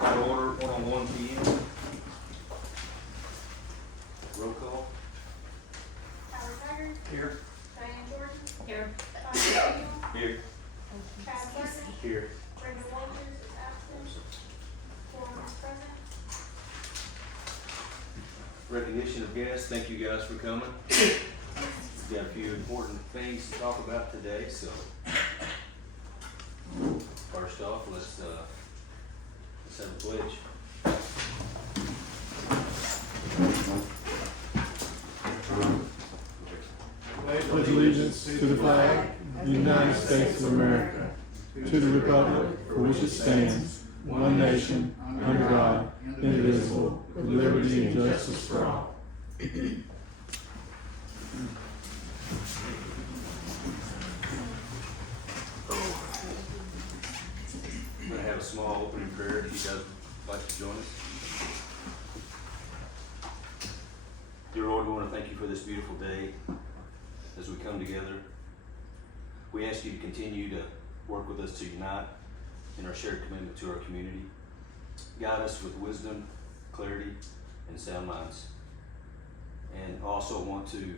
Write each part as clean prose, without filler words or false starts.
Order 1:01 p.m. Roll call. Howard Haggard. Here. Diane Jordan. Here. Tom Daniel. Here. Chad Sargent. Here. Brenda Walters is absent. Quorum is present. Recognition of guests. Thank you guys for coming. We've got a few important things to talk about today, so first off, let's have a pledge. Pledge allegiance to the flag of the United States of America, to the republic for which it stands, one nation, under God, indivisible, with liberty and justice for all. I'm going to have a small opening prayer if you guys would like to join us. Dear Lord, we want to thank you for this beautiful day as we come together. We ask you to continue to work with us to unite in our shared commitment to our community. Guide us with wisdom, clarity, and sound minds. And also want to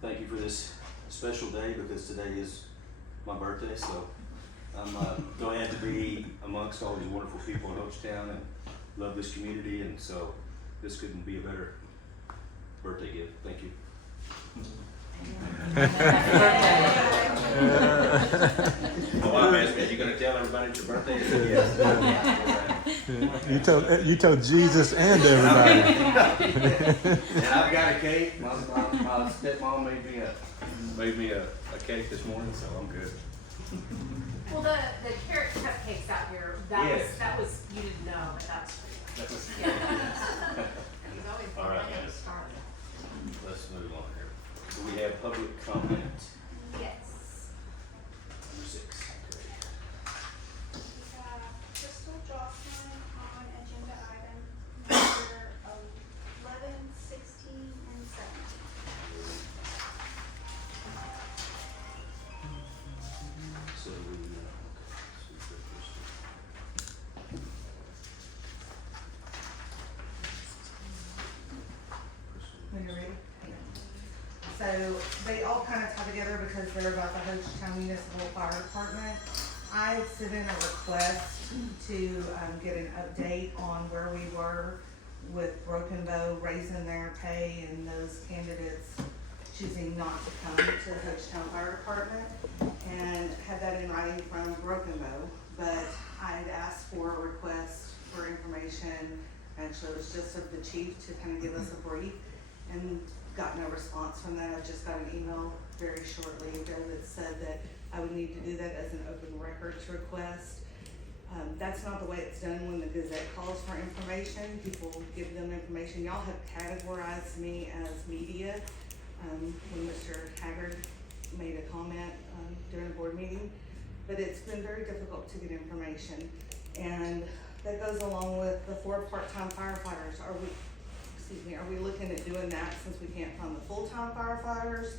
thank you for this special day because today is my birthday, so I'm glad to be amongst all these wonderful people in Hochatown and love this community, and so this couldn't be a better birthday gift. Thank you. My wife asked me, "Are you going to tell everybody it's your birthday?" I said, yes. You told Jesus and everybody. And I've got a cake. My stepmom made me a cake this morning, so I'm good. Well, the carrot cupcakes out here, that was, you didn't know, but that's for you. Yeah. He's always All right, been guys. started. Let's move on here. So we have public comment. Yes. Number 6. We have Crystal Jocelyn on agenda item number 11, 16, and 17. So When you're ready. So they all kind of tie together because they're about the Hochatown Municipal Fire Department. I sent in a request to get an update on where we were with Broken Bow raising their pay and those candidates choosing not to come to the Hochatown Fire Department, and had that in writing from Broken Bow. But I had asked for a request for information. Actually, it was just of the chief to kind of give us a brief, and got no response from that. I just got an email very shortly ago that said that I would need to do that as an open records request. That's not the way it's done when the Gazette calls for information. People give them information. Y'all have categorized me as media when Mr. Haggard made a comment during a board meeting, but it's been very difficult to get information. And that goes along with the 4 part-time firefighters. Are we looking at doing that since we can't find the full-time firefighters?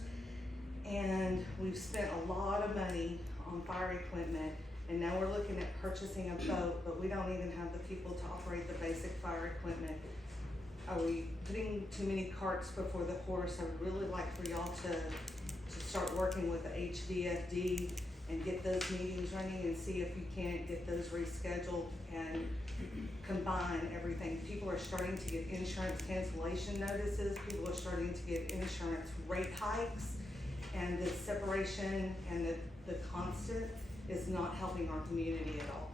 And we've spent a lot of money on fire equipment, and now we're looking at purchasing a boat, but we don't even have the people to operate the basic fire equipment. Are we putting too many carts before the horse? I would really like for y'all to start working with the HBoT and get those meetings running and see if you can't get those rescheduled and combine everything. People are starting to get insurance cancellation notices. People are starting to get insurance rate hikes, and the separation and the constant is not helping our community at all.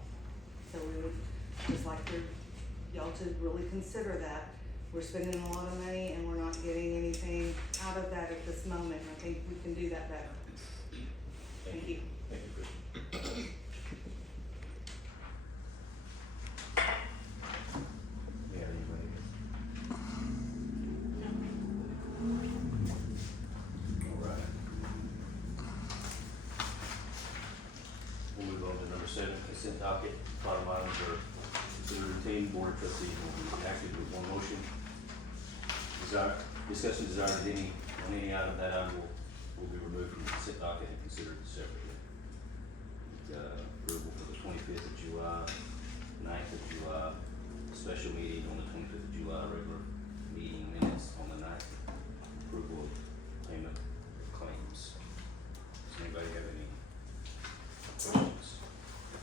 So we would just like for y'all to really consider that. We're spending a lot of money and we're not getting anything out of that at this moment. I think we can do that better. Thank you. Thank you, Chris. Yeah, anybody? All right. We'll move on to number 7, consent docket. Bottom items are considered routine. Board of Trustees will be acted with one motion. Discussion desired on any item, that item will be removed from the consent docket and considered separately. Approval for the 25th of July, 9th of July, special meeting on the 25th of July, regular meeting minutes on the 9th, approval of payment of claims. Does anybody have any questions?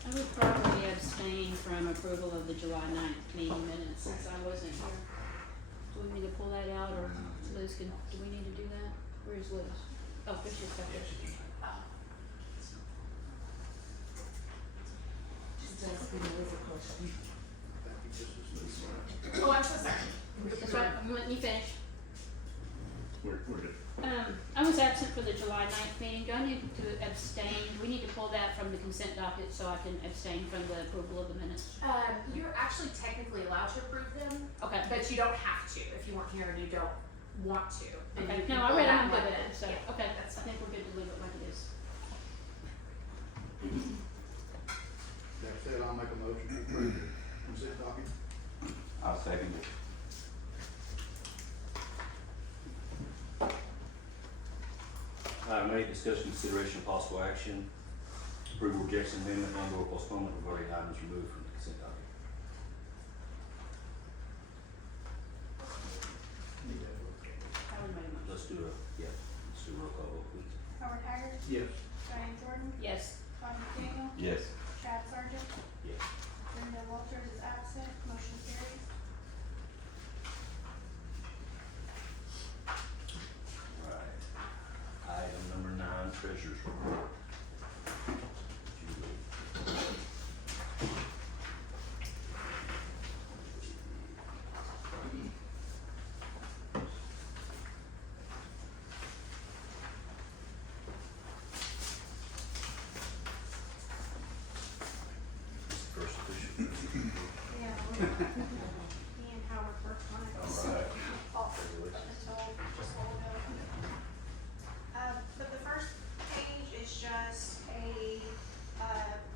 I would probably abstain from approval of the July 9th meeting minutes since I wasn't here. Do we need to pull that out, or Liz can, do we need to do that? Where's Liz? Oh, there's your stuff. Yes, you do. Just asking Liz a question. Oh, I'm so sorry. That's right, I'm letting you finish. We're good. I was absent for the July 9th meeting. Do I need to abstain? Do we need to pull that from the consent docket so I can abstain from the approval of the minutes? You're actually technically allowed to approve them, Okay. but you don't have to if you weren't here and you don't want to. Then Okay, you can no, I pull read it, that I'm good one with then. it, so, Yeah, okay, that's I think we're good to leave it like it is. That said, I'll make a motion to approve the consent docket. I'll second it. Item 8, discussion, consideration, of possible action, approval, rejection, amendment, and/or postponement regarding items removed from the consent docket. Howard made a motion. Let's do a roll call vote, please. Howard Haggard, Yes. Diane Jordan, Yes. Todd McDaniel, Yes. Chad Sargent, Yes. Brenda Walters is absent, motion carries. Alright. Item number 9, treasurer's report. Julie. This is the first official. Yeah, me and Howard worked on it. Alright. Off until just a while ago. But the first page is just a,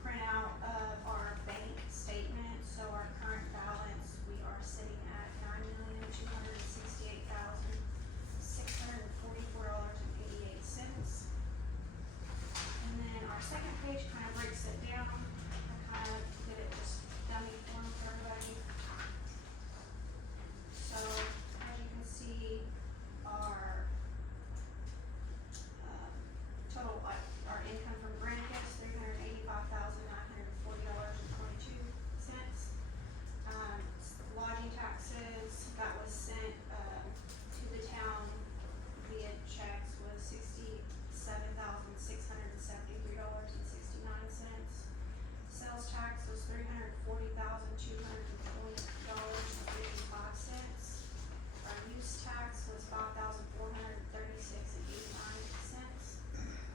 printout of our bank statement, so our current balance, we are sitting at $9,268,644.88. And then our second page kind of breaks it down, I kind of did it just dummy form for everybody. So, as you can see, our, total, like, our income from grant gifts, $385,940.22. Lodging taxes, that was sent, to the town via checks, was $67,673.69. Sales tax was $340,220.85. Our use tax was $5,436.89.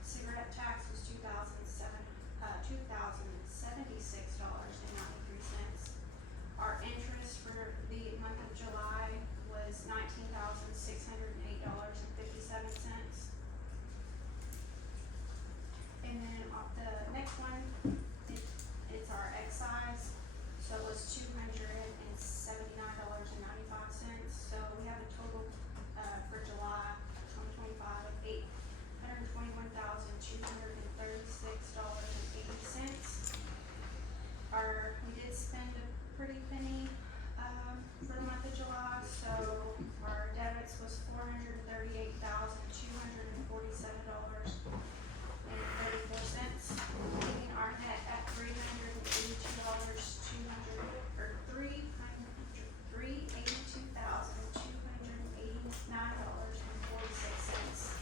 Cigarette tax was $2,076.93. Our interest for the month of July was $19,608.57. And then the next one, it's our excise, so it was $279.95. So we have a total, for July of 2025 of $821,236.80. We did spend a pretty penny, for the month of July, so our debits was $438,247.34, leaving our net at $382,289.46.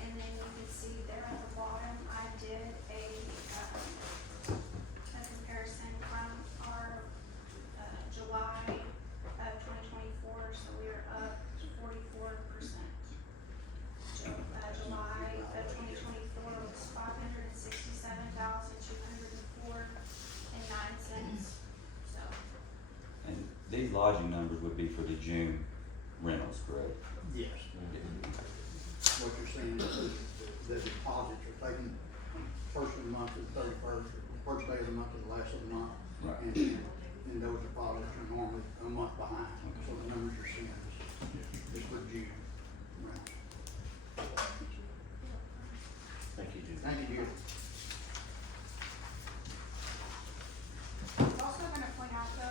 And then you can see there at the bottom, I did a comparison from our, July of 2024, so we are up 44%. July of 2024 was $567,204.09. So, And these lodging numbers would be for the June rentals, correct? Yes. What you're saying is the deposits are taken first of the month to the 31st, first day of the month to the last of the month. Right. And those deposits are normally a month behind, so the numbers you're seeing is for June. Right. Thank you, Julie. Thank you, Judy. I'm also gonna point out though,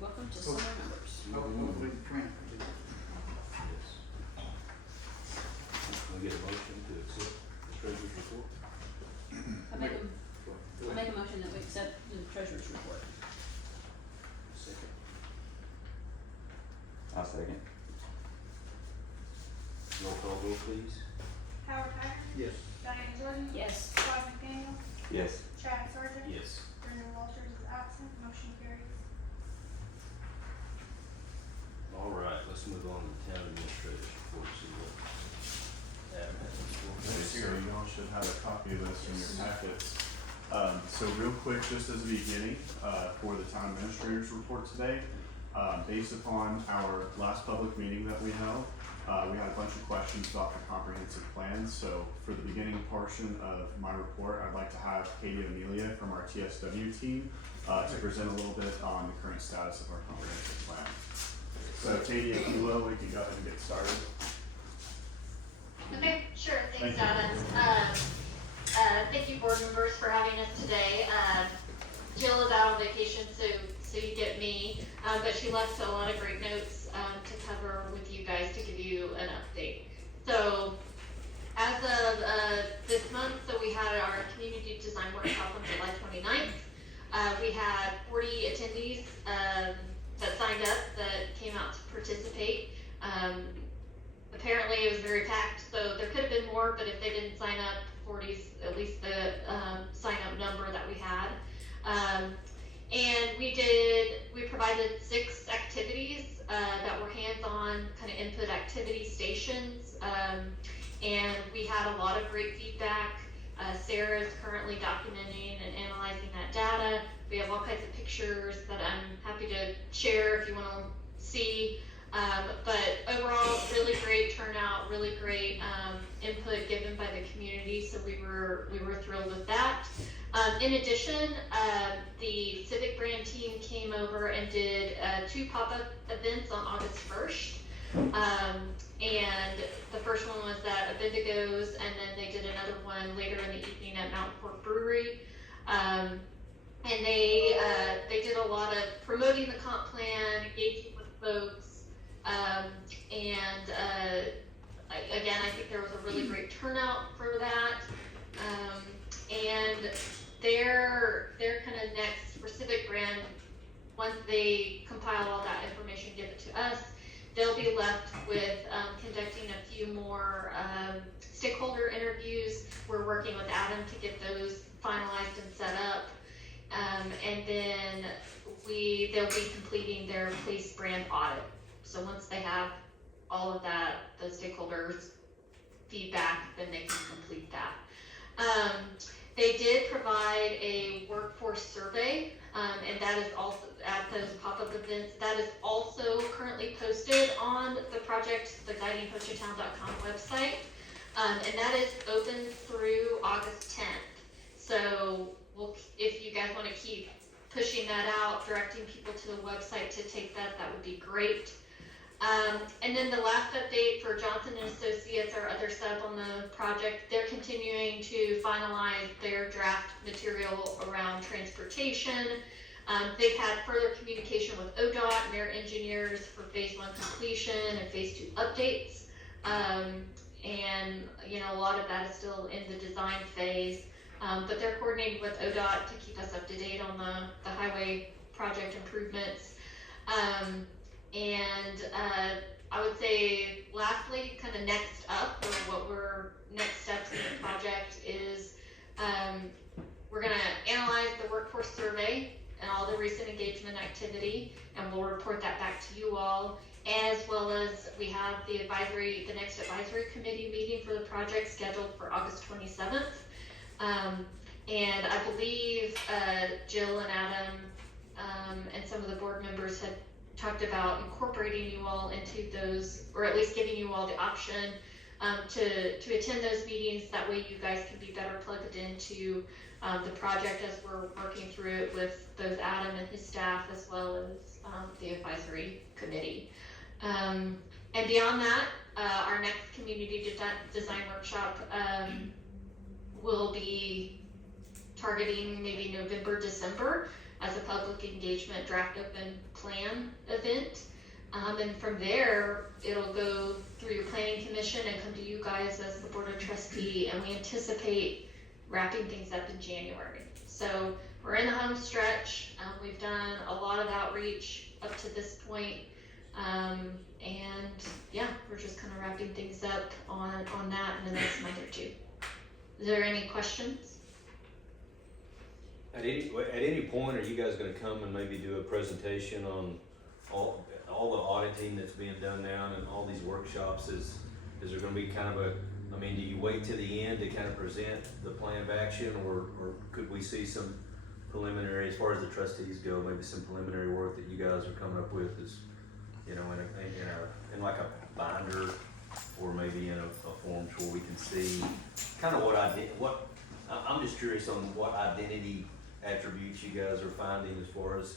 welcome to summer numbers. Hopefully, print. Can we get a motion to accept the treasurer's report? I make a motion that we accept the treasurer's report. Second. I'll second. Roll call vote, please. Howard Haggard, Yes. Diane Jordan, Yes. Todd McDaniel, Yes. Chad Sargent. Yes. Brendan Walters is absent, motion carries. All right, let's move on to the town administrator's report, see what Adam has in store. Okay, so y'all should have a copy of this in your packets. So real quick, just as a beginning, for the town administrator's report today, based upon our last public meeting that we held, we had a bunch of questions about the comprehensive plan. So for the beginning portion of my report, I'd like to have Katie Amelia from our TSW team, to present a little bit on the current status of our comprehensive plan. So Katie, if you will, we can go ahead and get started. Okay, sure, Thank thanks, you. Adam. Thank you, board members, for having us today. Jill is out on vacation, so you get me, but she left a lot of great notes, to cover with you guys to give you an update. So, as of, this month, so we had our community design workshop on July 29th. We had 40 attendees, that signed up, that came out to participate. Apparently it was very packed, so there could have been more, but if they didn't sign up, 40's at least the sign up number that we had. And we provided 6 activities that were hands-on kind of input activity stations, and we had a lot of great feedback. Sarah is currently documenting and analyzing that data. We have all kinds of pictures that I'm happy to share if you want to see. But overall, really great turnout, really great input given by the community, so we were thrilled with that. In addition, the Civic Brand team came over and did 2 pop-up events on August 1st. And the first one was at Bendigo's, and then they did another one later in the evening at Mountain Fork Brewery. And they did a lot of promoting the comp plan, engaging with folks, and again, I think there was a really great turnout for that. And their kind of next for Civic Brand, once they compile all that information, give it to us, they'll be left with conducting a few more stakeholder interviews. We're working with Adam to get those finalized and set up. And then they'll be completing their police brand audit. So once they have all of that, the stakeholders' feedback, then they can complete that. They did provide a workforce survey, and that is also at those pop-up events. That is also currently posted on the guidinghochatown.com website, and that is open through August 10th. So if you guys want to keep pushing that out, directing people to the website to take that, that would be great. And then the last update for Johnson & Associates, our other sub on the project, they're continuing to finalize their draft material around transportation. They've had further communication with ODOT and their engineers for phase 1 completion and phase 2 updates. And a lot of that is still in the design phase. But they're coordinating with ODOT to keep us up to date on the highway project improvements. I would say lastly, kind of next up, or next steps in the project is we're going to analyze the workforce survey and all the recent engagement activity, and we'll report that back to you all, as well as we have the next advisory committee meeting for the project scheduled for August 27th. And I believe Jill and Adam and some of the board members had talked about incorporating you all into those, or at least giving you all the option to attend those meetings. That way you guys can be better plugged into the project as we're working through it with both Adam and his staff, as well as the advisory committee. And beyond that, our next community design workshop will be targeting maybe November, December as a public engagement draft open plan event. And from there, it'll go through your planning commission and come to you guys as the board of trustee, and we anticipate wrapping things up in January. So we're in the home stretch. We've done a lot of outreach up to this point. And yeah, we're just kind of wrapping things up on that in the next month or two. Is there any questions? At any point, are you guys gonna come and maybe do a presentation on all the auditing that's being done now and all these workshops? Is there gonna be kind of a, I mean, do you wait to the end to kind of present the plan of action, or could we see some preliminary, as far as the trustees go, maybe some preliminary work that you guys are coming up with is, you know, in like a binder, or maybe in a form where we can see kind of I'm just curious on what identity attributes you guys are finding as far as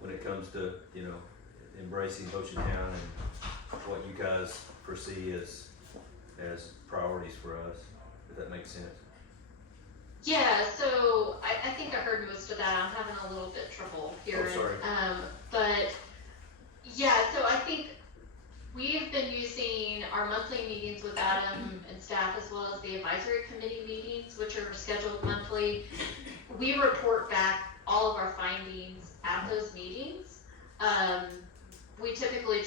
when it comes to, you know, embracing Hochatown and what you guys foresee as priorities for us, if that makes sense. Yeah, so I think I heard most of that. I'm having a little bit trouble hearing. Oh, sorry. But yeah, so I think we've been using our monthly meetings with Adam and staff, as well as the advisory committee meetings, which are scheduled monthly. We report back all of our findings at those meetings. We typically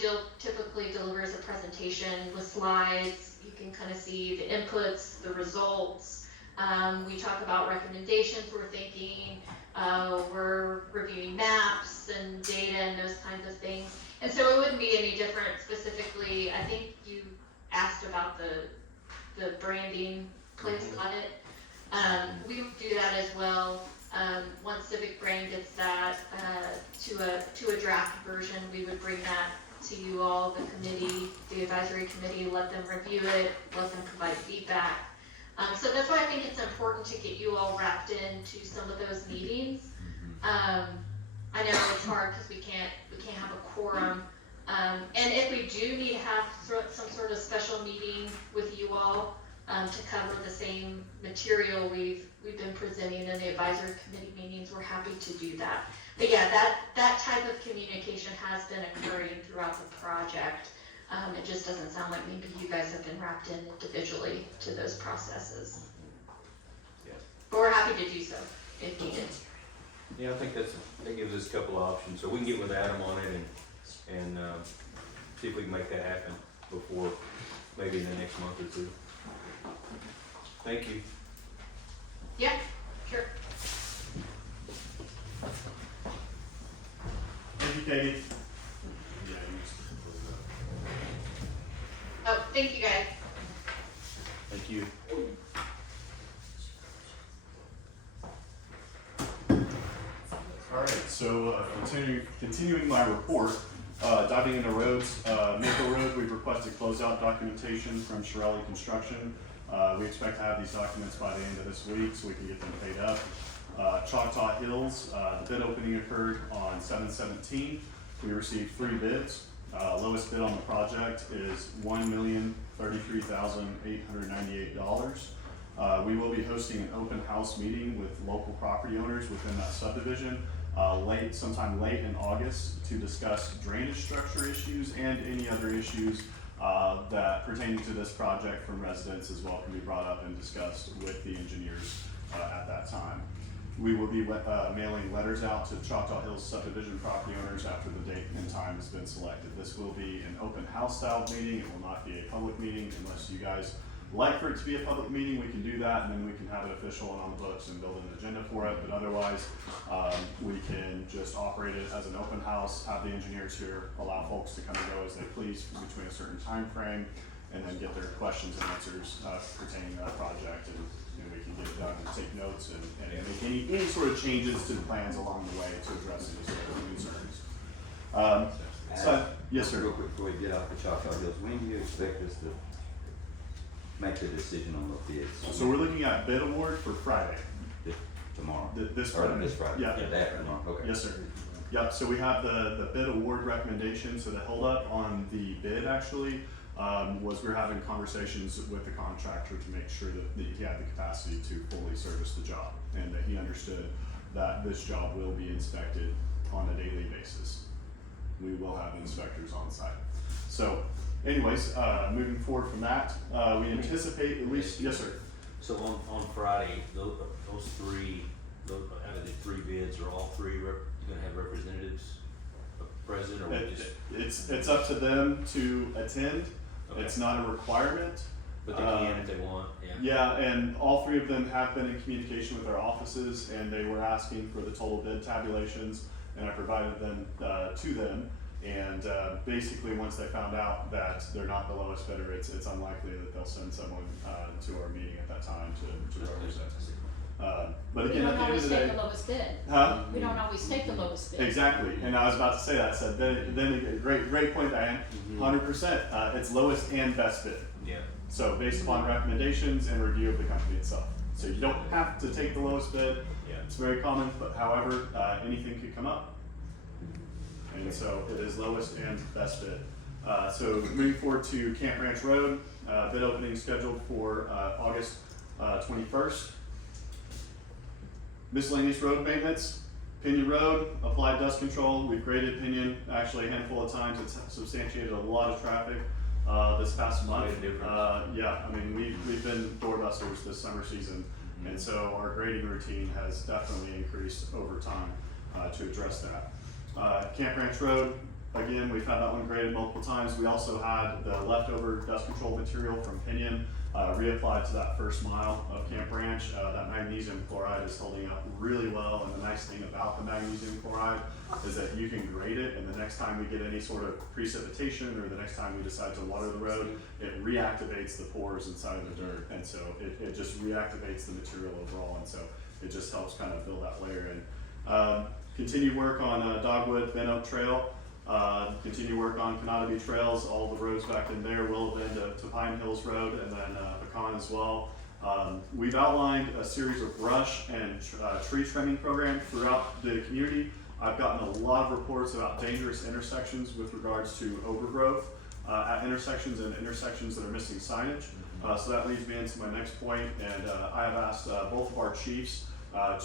delivers a presentation with slides. You can kind of see the inputs, the results. We talk about recommendations we're thinking. We're reviewing maps and data and those kinds of things. And so it wouldn't be any different specifically. I think you asked about the branding place on it. We would do that as well. Once Civic Brand gets that to a draft version, we would bring that to you all, the committee, the advisory committee, let them review it, let them provide feedback. So that's why I think it's important to get you all wrapped into some of those meetings. I know it's hard because we can't have a quorum. And if we do need to have some sort of special meeting with you all to cover the same material we've been presenting in the advisory committee meetings, we're happy to do that. But yeah, that type of communication has been occurring throughout the project. It just doesn't sound like maybe you guys have been wrapped in individually to those processes. Yeah. But we're happy to do so if needed. Yeah, I think that gives us a couple of options, so we can get with Adam on it and see if we can make that happen before maybe in the next month or two. Thank you. Yeah, sure. Thank you, Katie. Oh, thank you guys. Thank you. All right, so continuing my report, diving into roads, Maple Road, we've requested closeout documentation from Shirelli Construction. We expect to have these documents by the end of this week so we can get them paid up. Choctaw Hills, the bid opening occurred on 7/17. We received 3 bids. Lowest bid on the project is $1,033,898. We will be hosting an open house meeting with local property owners within that subdivision sometime late in August to discuss drainage structure issues and any other issues that pertaining to this project from residents as well can be brought up and discussed with the engineers at that time. We will be mailing letters out to Choctaw Hills subdivision property owners after the date and time has been selected. This will be an open house style meeting. It will not be a public meeting unless you guys like for it to be a public meeting. We can do that and then we can have it official and on the books and build an agenda for it. But otherwise, we can just operate it as an open house, have the engineers here, allow folks to come and go as they please between a certain time frame, and then get their questions and answers pertaining to that project. And we can get it done and take notes and make any sort of changes to the plans along the way to address any sort of concerns. Yes, sir. Real quick before we get off the Choctaw Hills, when do you expect us to make the decision on the bids? So we're looking at bid award for Friday. Tomorrow? This Or Friday. this Friday? Yeah. That tomorrow, okay. Yes, sir. Yep, so we have the bid award recommendation. So the holdup on the bid actually was we're having conversations with the contractor to make sure that he had the capacity to fully service the job and that he understood that this job will be inspected on a daily basis. we will have inspectors on site. So anyways, moving forward from that, we anticipate at least, yes, sir. So on Friday, those three, out of the three bids, are all three gonna have representatives present, or we just? It's up to them to attend. Okay. It's not a requirement. But they can if they want, yeah. Yeah, and all three of them have been in communication with our offices, and they were asking for the total bid tabulations, and I provided them to them. And basically, once they found out that they're not the lowest bidder, it's unlikely that they'll send someone to our meeting at that time to represent. But We again, don't at the end of always the take day, the lowest bid. huh? We don't always take the lowest bid. Exactly, and I was about to say that. So then again, great point, Diane. 100%. It's lowest and best bid. Yeah. So based upon recommendations and review of the company itself. So you don't have to take the lowest bid. Yeah. It's very common, but however, anything could come up. And so it is lowest and best bid. So moving forward to Camp Ranch Road, bid opening scheduled for August 21st. Miscellaneous road maintenance, Pinion Road, applied dust control. We've graded Pinion actually a handful of times. It's substantiated a lot of traffic this past month. Made a difference. Yeah, I mean, we've been doorbusters this summer season, and so our grading routine has definitely increased over time to address that. Camp Ranch Road, again, we've had that one graded multiple times. We also had the leftover dust control material from Pinion reapplied to that first mile of Camp Ranch. That magnesium chloride is holding up really well, and the nice thing about the magnesium chloride is that you can grade it, and the next time we get any sort of precipitation or the next time we decide to water the road, it reactivates the pores inside of the dirt, and so it just reactivates the material overall, and so it just helps kind of build that layer in. Continue work on Dogwood Ben Oak Trail. Continue work on Canada Trails, all the roads back in there, Willow Bend to Pine Hills Road, and then Pecan as well. We've outlined a series of brush and tree trimming programs throughout the community. I've gotten a lot of reports about dangerous intersections with regards to overgrowth at intersections and intersections that are missing signage. So that leads me into my next point, and I have asked both of our chiefs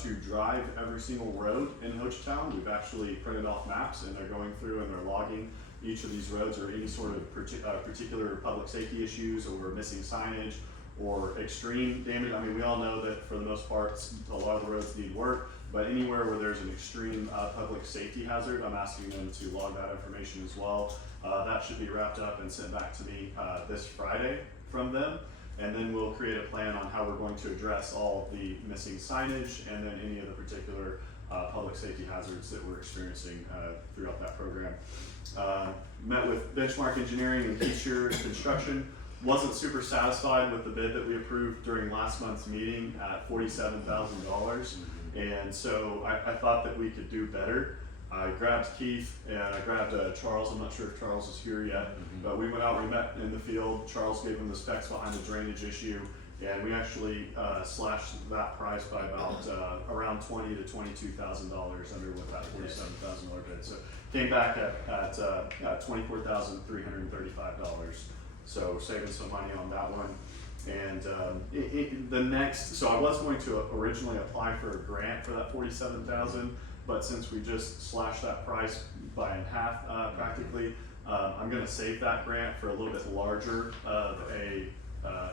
to drive every single road in Hochatown. We've actually printed off maps, and they're going through and they're logging each of these roads or any sort of particular public safety issues or missing signage or extreme damage. I mean, we all know that for the most part, a lot of the roads need work, but anywhere where there's an extreme public safety hazard, I'm asking them to log that information as well. That should be wrapped up and sent back to me this Friday from them. And then we'll create a plan on how we're going to address all the missing signage and then any of the particular public safety hazards that we're experiencing throughout that program. Met with Benchmark Engineering and Keysure Construction. Wasn't super satisfied with the bid that we approved during last month's meeting at $47,000. And so I thought that we could do better. I grabbed Keith and I grabbed Charles. I'm not sure if Charles is here yet, but we went out, we met in the field. Charles gave him the specs behind the drainage issue, and we actually slashed that price by about around $20,000 to $22,000 under what that $47,000 bid. So came back at $24,335. So saving some money on that one. And the next, so I was going to originally apply for a grant for that $47,000. But since we just slashed that price by in half practically, I'm going to save that grant for a little bit larger of a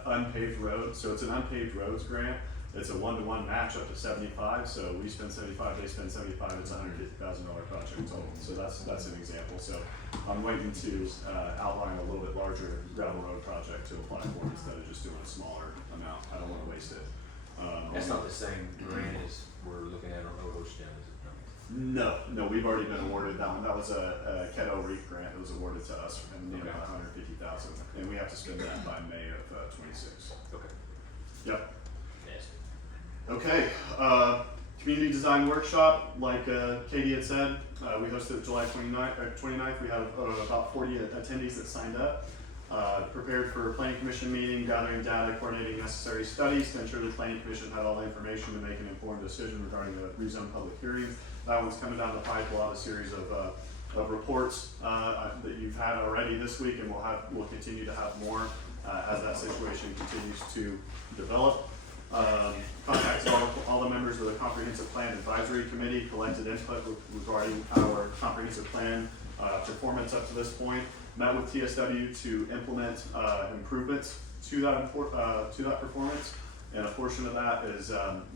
unpaved road. So it's an unpaved roads grant. It's a 1-to-1 match up to 75. So we spend 75, they spend 75. It's a $150,000 project total. So that's an example. So I'm waiting to outline a little bit larger gravel road project to apply for instead of just doing a smaller amount. I don't want to waste it. That's not the same grant as we're looking at on Hochatown, is it? No, we've already been awarded that one. That was a Keto Reef grant that was awarded to us in the amount of $150,000, and we have to spend that by May of 26. Okay. Yep. Yes. Okay. Community design workshop, like Katie had said, we hosted July 29th. We had about 40 attendees that signed up. Prepared for a planning commission meeting, gathering data, coordinating necessary studies to ensure the planning commission had all the information to make an informed decision regarding the rezone public hearings. That one's coming down the pipe. We'll have a series of reports that you've had already this week, and we'll continue to have more as that situation continues to develop. Contacted all the members of the Comprehensive Plan Advisory Committee, collected input regarding our comprehensive plan performance up to this point. Met with TSW to implement improvements to that performance, and a portion of that is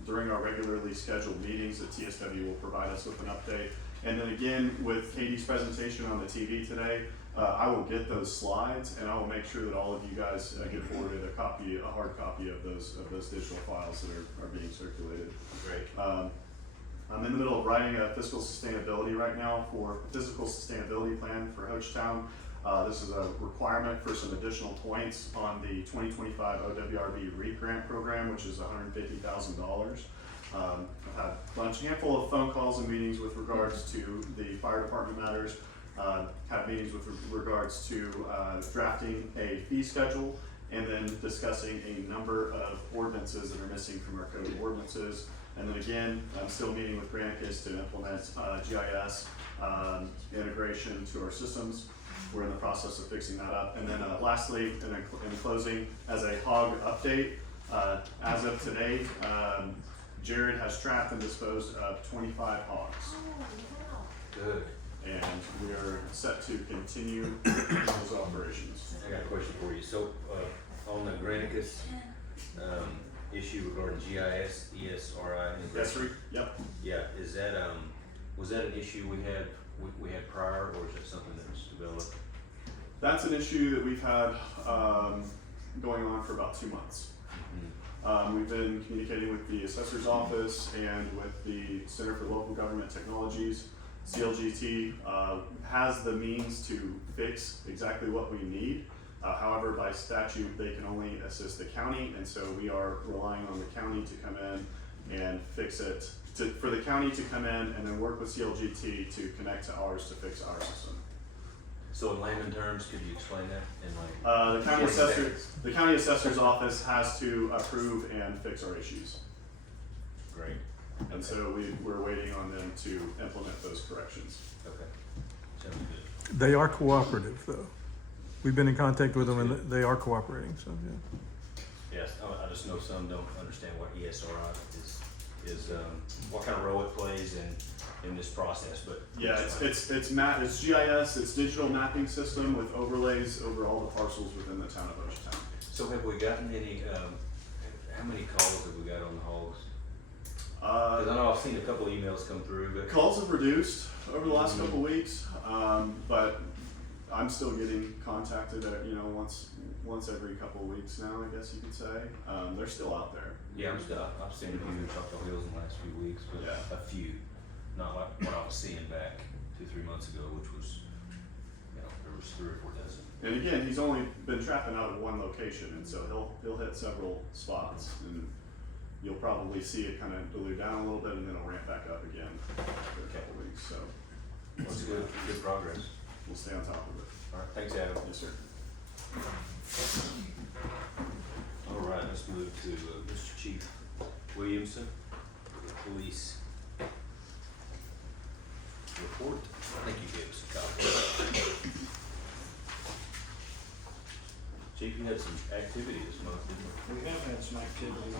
during our regularly scheduled meetings that TSW will provide us with an update. And then again, with Katie's presentation on the TV today, I will get those slides and I will make sure that all of you guys get forwarded a hard copy of those digital files that are being circulated. Great. I'm in the middle of writing a fiscal sustainability right now for a physical sustainability plan for Hochatown. This is a requirement for some additional points on the 2025 OWRB REAP grant program, which is $150,000. I've had a handful of phone calls and meetings with regards to the fire department matters. Had meetings with regards to drafting a fee schedule, and then discussing a number of ordinances that are missing from our code of ordinances. And then again, I'm still meeting with Granicus to implement GIS integration to our systems. We're in the process of fixing that up. And then lastly, in closing, as a hog update, as of today, Jared has trapped and disposed of 25 hogs. Good. And we are set to continue those operations. I got a question for you. So, on the Granicus, issue regarding GIS, ESRI integration. Yes, sir. Yep. Yeah, is that, was that an issue we had prior, or is it something that was developed? That's an issue that we've had going on for about 2 months. We've been communicating with the assessor's office and with the Center for Local Government Technologies. CLGT has the means to fix exactly what we need. However, by statute, they can only assist the county, and so we are relying on the county to come in and fix it. For the county to come in and then work with CLGT to connect to ours to fix our system. So in layman terms, could you explain that in like? The county assessor's office has to approve and fix our issues. Great. And so we're waiting on them to implement those corrections. Okay. Sounds good. They are cooperative, though. We've been in contact with them, and they are cooperating, so, yeah. Yes, I just know some don't understand what ESRI is, what kind of role it plays in this process, but. Yeah, it's GIS, it's digital mapping system with overlays over all the parcels within the town of Hochatown. So have we gotten any, how many calls have we got on the hogs? Cause I know I've seen a couple emails come through, but. Calls have reduced over the last couple weeks, but I'm still getting contacted at, once every couple of weeks now, I guess you could say. They're still out there. Yeah, I've seen a few in Choctaw Hills in the last few weeks, but Yeah. a few, not like what I was seeing back 2-3 months ago, which was, there was 3 or 4 dozen. And again, he's only been trapping out of one location, and so he'll hit several spots, and you'll probably see it kind of dilute down a little bit, and then it'll ramp back up again after a couple weeks. So That's good progress. we'll stay on top of it. All right, thanks, Adam. Yes, sir. All right, let's move to Mr. Chief Williamson, Police Report. I think you gave us a copy. Chief, you had some activity this month, didn't you? We have had some activity.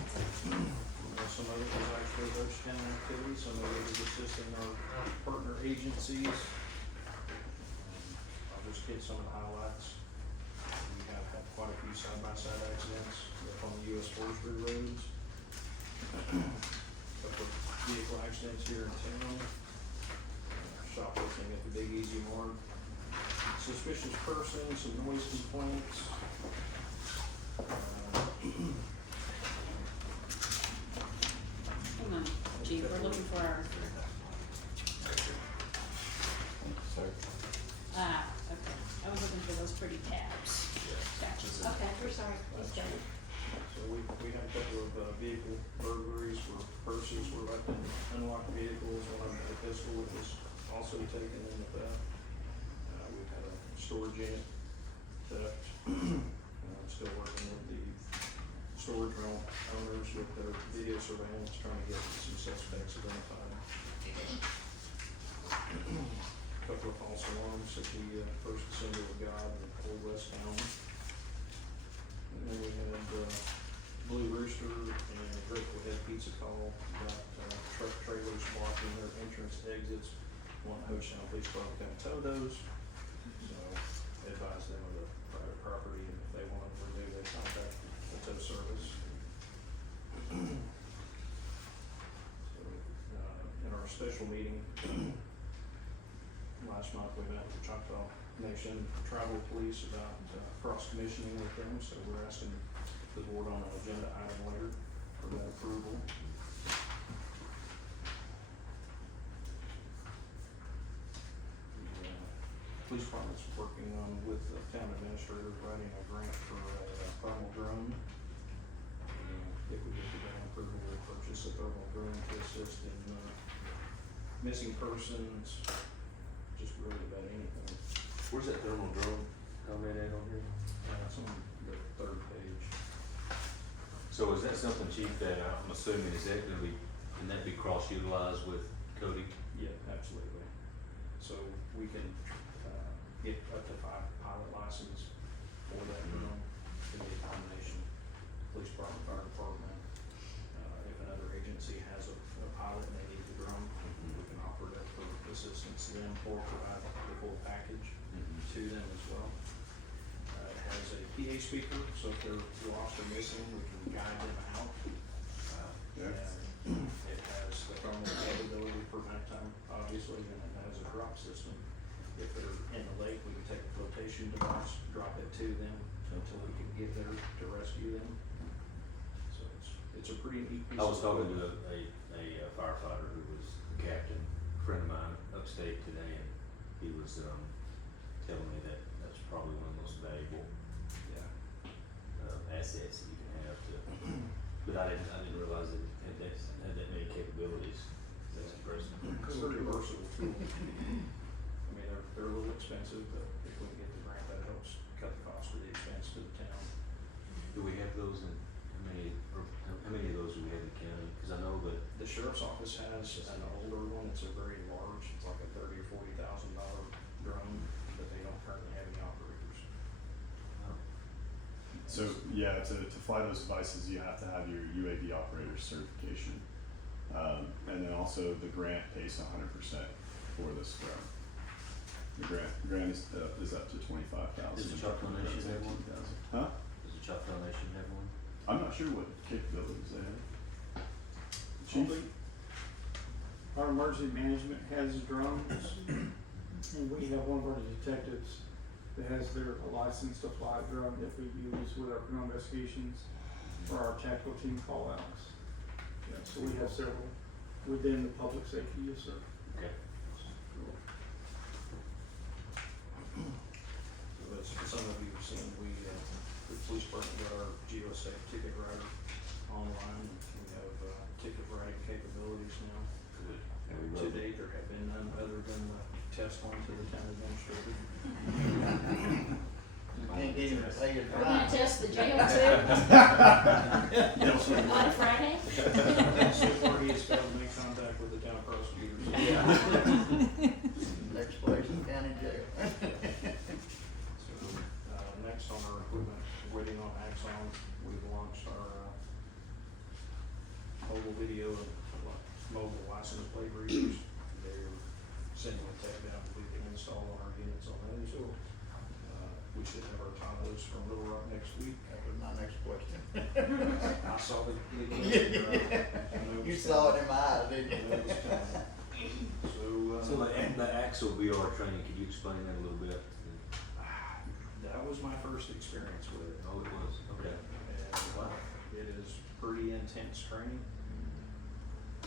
Some of it was actually Hochatown activity, some of it was assisting our partner agencies. I'll just hit some of the highlights. We have had quite a few side-by-side accidents up on the US forestry roads. Couple of vehicle accidents here in town. Shoplifting at the Big Easy Mart. Suspicious person, some noise complaints. Hang on, Chief, we're looking for our, okay, I was looking for those pretty tabs. Gotcha, okay, we're sorry, let's go. So we had a couple of vehicle burglaries for purses were left in unlocked vehicles, one of them had a pistol that was also taken in the theft. We've had a storage unit theft. I'm still working with the storage rental owners with their video surveillance, trying to get some suspects identified. A couple of false alarms that we first assembly we got in Old West Town. And then we had Blue Rooster and Grateful Head Pizza call about truck trailers blocking their entrance exits want Hochatown Police Department to come tow those. So advise them of the private property, and if they want to renew their contract with tow service. So, in our special meeting last month, we met with the Choctaw Nation Tribal Police about cross-commissioning with them, so we're asking the board on an agenda item later for that approval. The police department's working on, with the town administrator, writing a grant for a thermal drone. If we get the grant approval, we'll purchase a thermal drone to assist in missing persons, just really about anything. Where's that thermal drone comment at on here? It's on the third page. So is that something, Chief, that I'm assuming, is that gonna be, can that be cross-utilized with Cody? Yeah, absolutely. So we can, get up to 5 pilot license for that drone. It can be a combination, police department, fire department. If another agency has a pilot and they need the drone, we can offer that for assistance to them or provide the full package to them as well. It has a PA speaker, so if they're lost or missing, we can guide them out. Yeah. And it has the thermal capability for nighttime, obviously, and it has a drop system. If they're in the lake, we can take a flotation device, drop it to them until we can get there to rescue them. So it's a pretty neat piece I was of talking to equipment. a firefighter who was a captain, a friend of mine upstate today, and he was, telling me that that's probably one of the most valuable, Yeah. assets that you can have to, but I didn't realize it had that many capabilities. That's impressive. It's a very versatile tool. I mean, they're a little expensive, but if we can get the grant, that helps cut the cost of the expense to the town. Do we have those in, how many of those do we have in the county? Cause I know that, The sheriff's office has an older one, it's a very large, it's like a $30,000 or $40,000 drone, but they don't currently have any operators. So, yeah, to fly those devices, you have to have your UAV operator certification. And then also the grant pays 100% for this drone. The grant is up to 25,000. Does the Choctaw Nation have one? Huh? Does the Choctaw Nation have one? I'm not sure what capabilities they have. Chief? Our emergency management has drones, and we have one of our detectives that has their license to fly a drone that we use with our criminal investigations for our tactical team call outs. Yeah, so we have several within the public safety, yes, sir. Okay. So as some of you have seen, the police department got our GeoSafe ticket writer online, and we have, ticket writing capabilities now. Good. To date, there have been none other than the test one to the town administrator. Can't get him to pay his Are we gonna fine. test the jail too? On Friday? So far, he has failed to make contact with the town prosecutors. Next place in county jail. So, next on our equipment, waiting on Axon, we've launched our, mobile video and mobile license plate readers. They're sending a tech down to we can install on our units on those. We should have our Tahoes from Little Rock next week. That was my next question. I saw the You saw it in my eyes, didn't you? So the Axel VR training, could you explain that a little bit? That was my first experience with it. Oh, it was, okay. And it is pretty intense training.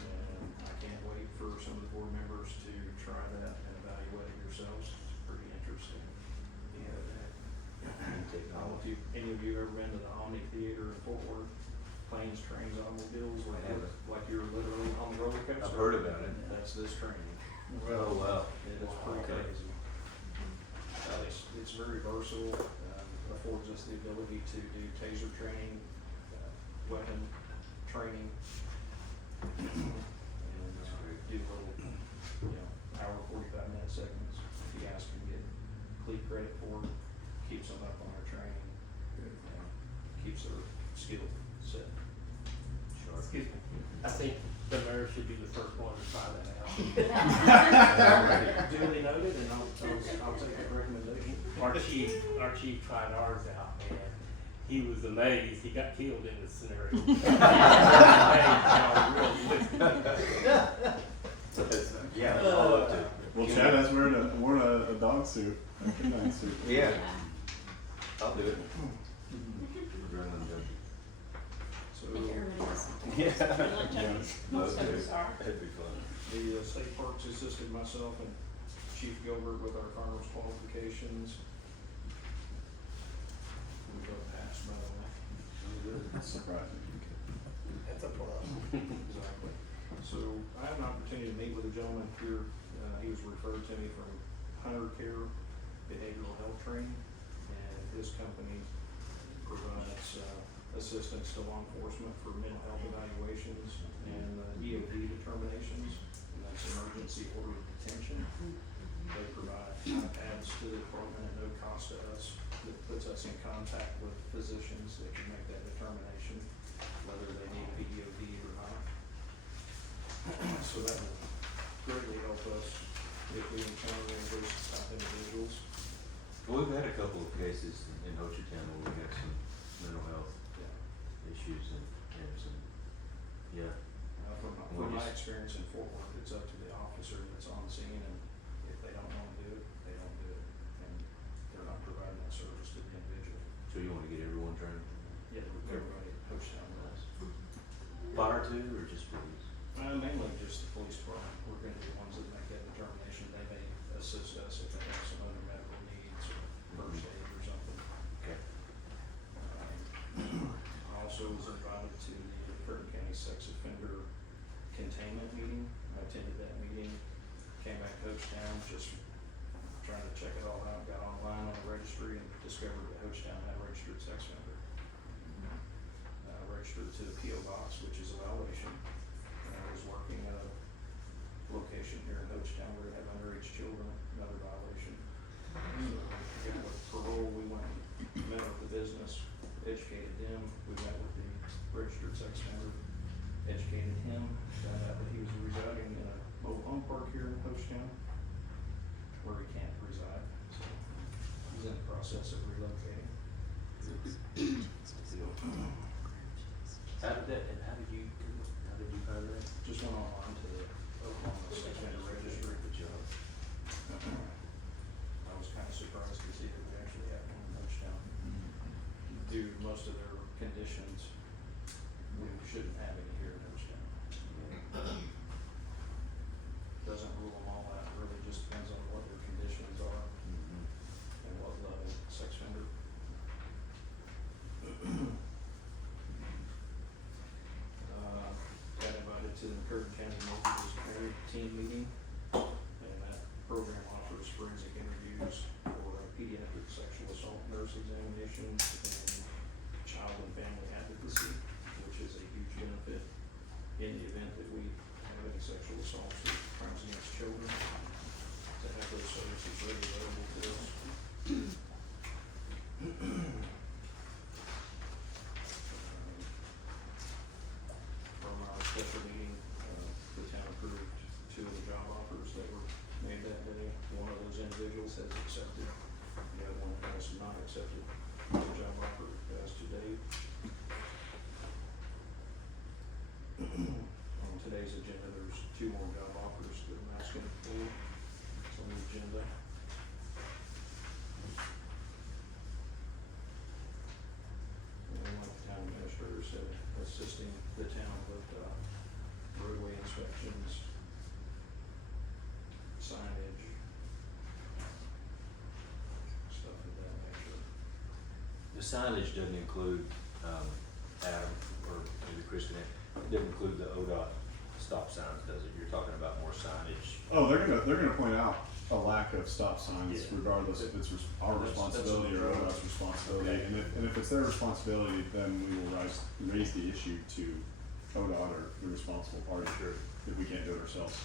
And I can't wait for some of the board members to try that and evaluate it yourselves. It's pretty interesting. I don't know if any of you ever been to the Omni Theater in Fort Worth, planes, trains, automobiles, I haven't. like you're literally on the roller coaster. I've heard about it. That's this training. Oh, wow. It is pretty Okay. crazy. It's very versatile, affords us the ability to do taser training, weapon training. And, do little, hour, 45-minute segments. You guys can get complete credit for it, keeps them up on their training, and keeps their skill set sharp. Excuse me, I think the mayor should be the first one to try that out. Duly noted, and I'll take that recommendation. Our chief tried ours out, and he was amazed. He got killed in this scenario. Yeah. Well, Chad has worn a dog suit, a canine suit. Yeah. I'll do it. So, I think everybody is. Yeah. Most of us are. That'd be fun. the state parks assisted myself and Chief Gilbert with our farmers qualifications. We go past, by the way. That's surprising. That's a plus. Exactly. So I had an opportunity to meet with a gentleman here, he was referred to me from Hunter Care Behavioral Health Training, and his company provides, assistance to law enforcement for mental health evaluations and EOD determinations, and that's emergency order of detention. They provide iPads to the department at no cost to us, that puts us in contact with physicians that can make that determination, whether they need a EOD or not. So that will greatly help us if we encounter any of those type individuals. Well, we've had a couple of cases in Hochatown where we had some mental health issues and some, yeah. From my experience in Fort Worth, it's up to the officer that's on scene, and if they don't wanna do it, they don't do it, and they're not providing that service to the individual. So you wanna get everyone trained? Yeah, everybody at Hochatown does. Fire too, or just police? Mainly just the police department, we're gonna be the ones that make that determination, they may assist us if they have some other medical needs or first aid or something. Okay. I also was invited to the Curtin County Sex Offender Containment Meeting. I attended that meeting, came back to Hochatown, just trying to check it all out, got online on the registry and discovered that Hochatown had a registered sex offender. Registered to the P.O. Box, which is a violation. And I was working at a location here in Hochatown where we have underage children, another violation. So, again, with parole, we went and met with the business, educated them, we met with the registered sex offender, educated him, found out that he was residing in a mobile home park here in Hochatown, where he can't reside, so he's in the process of relocating. How did you find that? Just went online to the Oklahoma Sex Offender Registry. Good job. I was kind of surprised to see that we actually have one in Hochatown. Due to most of their conditions, we shouldn't have any here in Hochatown. Doesn't rule them all out, really just depends on what their conditions are and what level sex offender. Got invited to the Curtin County Multidisciplinary Team Meeting, and that program offers forensic interviews for pediatric sexual assault nurse examinations and child and family advocacy, which is a huge benefit in the event that we have any sexual assaults or crimes against children, to have those services readily available to us. From our special meeting, the town approved 2 of the job offers that were made that day. One of those individuals has accepted, the other one has not accepted the job offer as to date. On today's agenda, there's 2 more job offers that I'm asking for. It's on the agenda. And like the town administrator said, assisting the town with roadway inspections, signage, stuff of that nature. The signage doesn't include, Adam, or maybe Chris can, it doesn't include the ODOT stop signs, does it? You're talking about more signage. Oh, they're gonna point out a lack of stop signs Yeah. regardless if it's our That's responsibility or what- ODOT's responsibility. Okay. And if it's their responsibility, then we will raise the issue to ODOT or the responsible party. Sure. If we can't do it ourselves.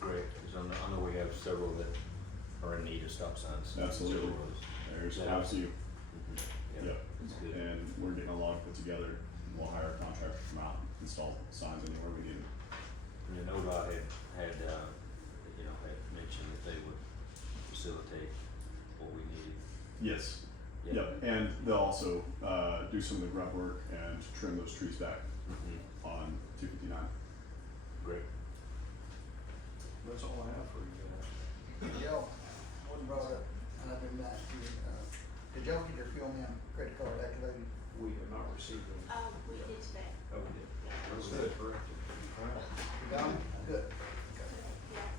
Great, because I know we have several that are in need of stop signs. Absolutely. Several of those. There's Yeah. a few. Mhm. Yeah, Yep. that's good. And we're getting a log put together. We'll hire a contractor to come out and install signs anywhere we need them. And then ODOT had mentioned that they would facilitate what we needed. Yes. Yeah. Yep, and they'll also, do some of the grunt work and trim those trees back Mhm. on 259. Great. That's all I have for you guys. Y'all, wasn't brought up, and I've been back to, did y'all get your fuel man credit card activated? We have not received them. We did today. Oh, we did. Yeah. That's good, corrected. Alright. You got 'em? Good. Yeah.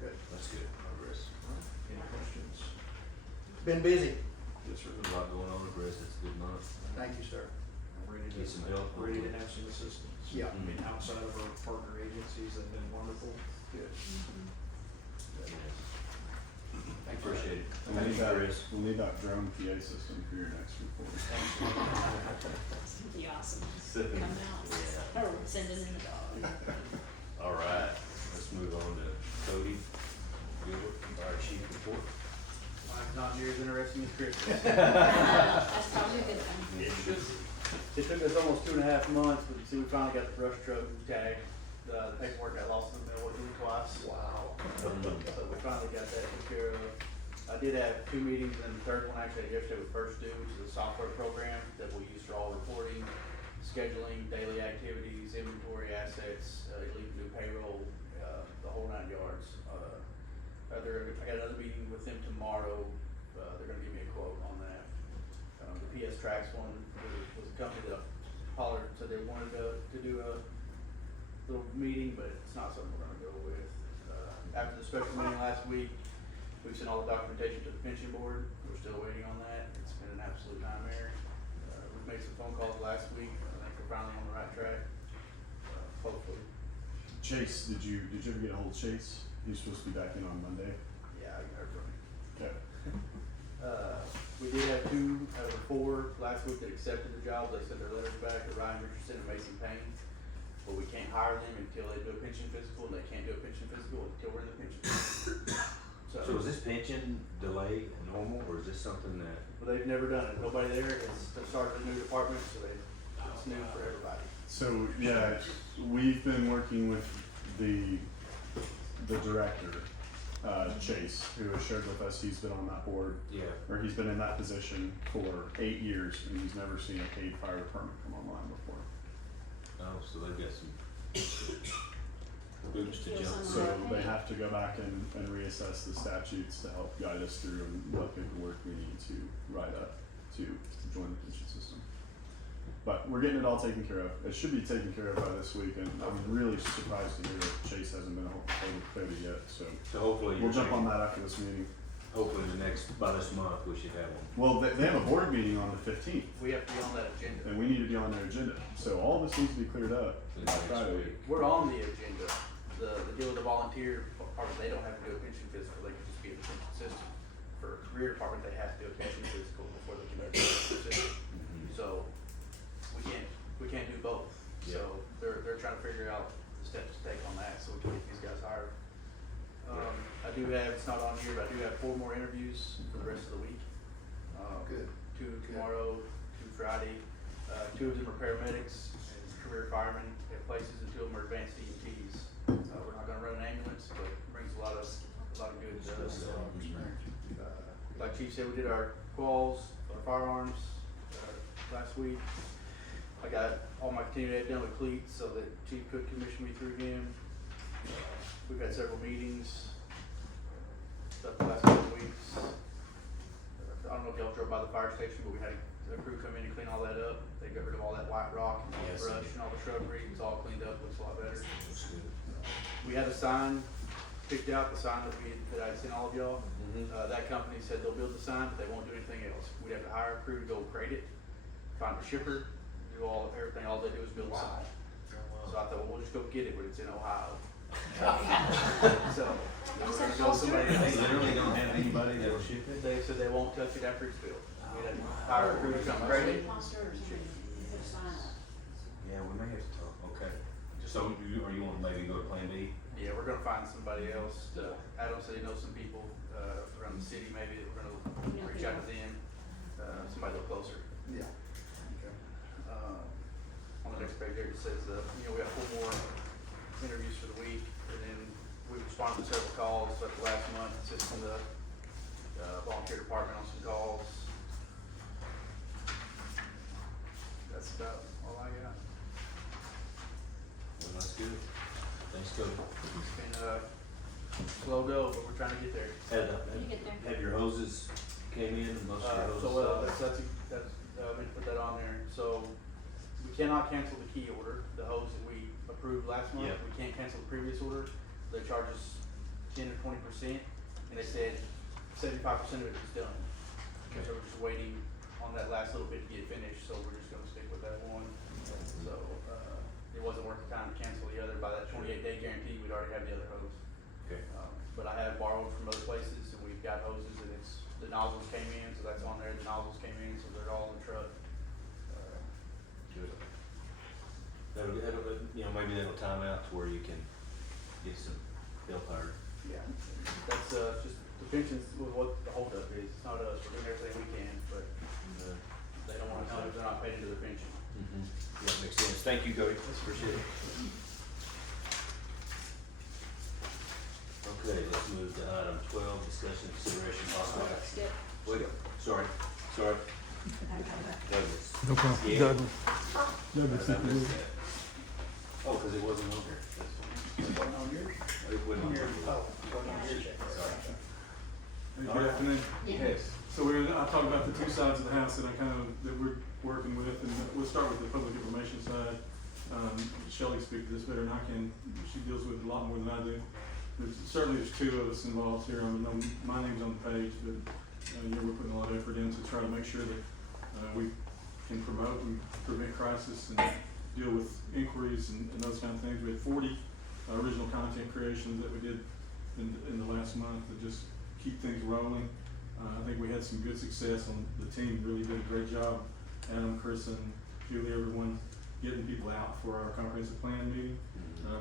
Good. That's good progress. Any questions? Been busy. Yes, sir. There's a lot going on, Chris. It's a good month. Thank you, sir. I'm ready to Need some help. Ready to have some assistance. Yeah. I mean, outside of our partner agencies, they've been wonderful. Good. I appreciate it. And Thank you, Chris. we'll need that drone PA system for your next report. It's gonna be awesome. Come out, Yeah. or send it in the dog. All right, let's move on to Cody Gilbert, Fire Chief report. Mine's not near as interesting as Chris. That's probably a good thing. It took us almost 2.5 months, but see, we finally got the brush truck tagged. The paperwork got lost in the mail twice. Wow. So we finally got that taken care of. I did have 2 meetings, and the third one actually yesterday with First Due, which is a software program that we'll use for all reporting, scheduling, daily activities, inventory assets, leading to payroll, the whole 9 yards. I got another meeting with them tomorrow. They're gonna give me a quote on that. The PS Tracks one was a company that Pollard said they wanted to do a little meeting, but it's not something we're gonna go with. After the special meeting last week, we sent all the documentation to the pension board. We're still waiting on that. It's been an absolute nightmare. We've made some phone calls last week. I think we're finally on the right track. Hopefully. Chase, did you ever get a hold of Chase? He's supposed to be back in on Monday. Yeah, I heard from him. Okay. We did have 2 out of the 4 last week that accepted the job. They sent their letters back to Ryan Richardson and Mason Payne. But we can't hire them until they do a pension physical, and they can't do a pension physical until we're in the pension. So is this pension delay normal, or is this something that? But they've never done it. Nobody there. They've started a new department, so it's new for everybody. So, yeah, we've been working with the director, Chase, who has shared with us, he's been on that board, Yeah. or he's been in that position for 8 years, and he's never seen a paid fire department come online before. Oh, so they've got some hoops to jump. So they have to go back and reassess the statutes to help guide us through and what paperwork we need to write up to join the pension system. But we're getting it all taken care of. It should be taken care of by this week, and I'm really surprised to hear that Chase hasn't been hold of Cody yet, so So hopefully. we'll jump on that after this meeting. Hopefully by this month, we should have one. Well, they have a board meeting on the 15th, We have to be on that agenda. and we need to be on their agenda, so all this needs to be cleared up by Next Friday. week. We're on the agenda. The deal with the volunteer part, they don't have to do a pension physical, they can just be in the pension system. For a career department, they have to do a pension physical before they can do the pension system. So, we can't do both. So, they're trying to figure out the steps to take on that, so we can get these guys hired. I do have, it's not on here, but I do have 4 more interviews for the rest of the week. Good. 2 tomorrow, 2 Friday. 2 of them are paramedics and career firemen at places, and 2 of them are advanced EMTs. We're not gonna run an ambulance, but it brings a lot of good, like Chief said, we did our quals, our firearms, last week. I got all my continuing ed done with cleats, so that Chief could commission me through him. We've had several meetings, stuff the last couple of weeks. I don't know if y'all drove by the fire station, but we had a crew come in and clean all that up. They got rid of all that white rock and all the Yes. brush and all the shrubbery. It's all cleaned up, looks a lot better. That's good. We had a sign picked out, the sign that I sent all of y'all. That company said they'll build the sign, but they won't do anything else. We'd have to hire a crew to go crate it, find a shipper, do everything. All they do is build a sign. So I thought, well, we'll just go get it, but it's in Ohio. So we're gonna go with somebody They else. literally don't have anybody that will ship it? They said they won't touch it after it's built. We'd have to hire a crew to come crate it. Yeah, we may have to talk, okay. So are you want to maybe go to Plan B? Yeah, we're gonna find somebody else. Adam said he knows some people, around the city, maybe that we're gonna reach out to them, somebody a little closer. Yeah. Okay. On on the next page here, it says, we have 4 more interviews for the week, and then we responded to several calls like last month, assisting the volunteer department on some calls. That's about all I got. Well, that's good. Thanks, Cody. It's been a slow go, but we're trying to get there. You get there. Have your hoses came in, most of your hoses? That's, I meant to put that on there. So we cannot cancel the key order, the hose that we approved last month. Yep. We can't cancel the previous order. They charge us 10 or 20%, and they said 75% of it is done. Okay. So we're just waiting on that last little bit to get finished, so we're just gonna stick with that one. So, it wasn't worth the time to cancel the other. By that 28-day guarantee, we'd already have the other hose. Okay. But I have borrowed from other places, and we've got hoses, and the nozzles came in, so that's on there, the nozzles came in, so they're all in the truck. Good. That'll, maybe that'll time out to where you can get some help hired. Yeah. That's, just, the pensions was what the holdup is, it's not us, we're doing everything we can, but they don't wanna tell us they're not paid into their pension. Mm-hmm. Yeah, makes sense. Thank you, Cody. Appreciate it. Okay, let's move to item 12, discussion, consideration, possible action. Skip. Wait, sorry. Douglas. No problem. Yeah. Douglas. I Douglas, missed if you would. that. Oh, cause it wasn't on here. That's fine. Wasn't on yours? It wasn't on here. Oh, wasn't on your check. Sorry. Good afternoon. Yes. So I talked about the 2 sides of the house that that we're working with, and we'll start with the public information side. Shelley speaks to this better than I can. She deals with it a lot more than I do. Certainly there's 2 of us involved here. I know my name's on the page, but we're putting a lot of effort in to try to make sure that we can promote and prevent crisis and deal with inquiries and those kind of things. We had 40 original content creations that we did in the last month to just keep things rolling. I think we had some good success on the team. Really did a great job. Adam, Chris, and Julie, everyone getting people out for our comprehensive plan meeting.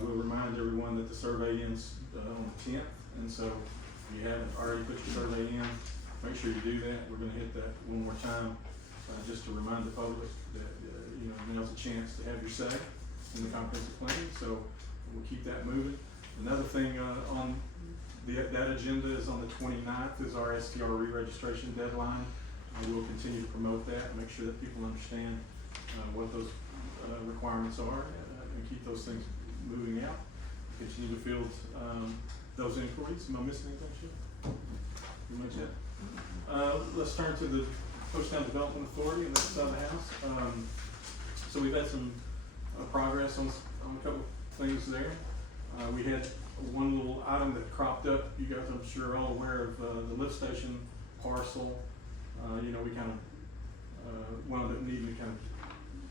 We'll remind everyone that the survey ends on the 10th, and so if you haven't already put your survey in, make sure you do that. We're gonna hit that one more time, just to remind the public that, now's a chance to have your say in the comprehensive plan, so we'll keep that moving. Another thing, on that agenda is on the 29th is our STR re-registration deadline. We'll continue to promote that, make sure that people understand, what those, requirements are, and keep those things moving out. Continue to field, those inquiries. Am I missing anything, Chip? You mentioned it. Let's turn to the Hochatown Development Authority and that side of the house. So we've had some progress on a couple things there. We had one little item that cropped up. You guys, I'm sure, are all aware of the lift station parcel. We kind of wound up needing to kind of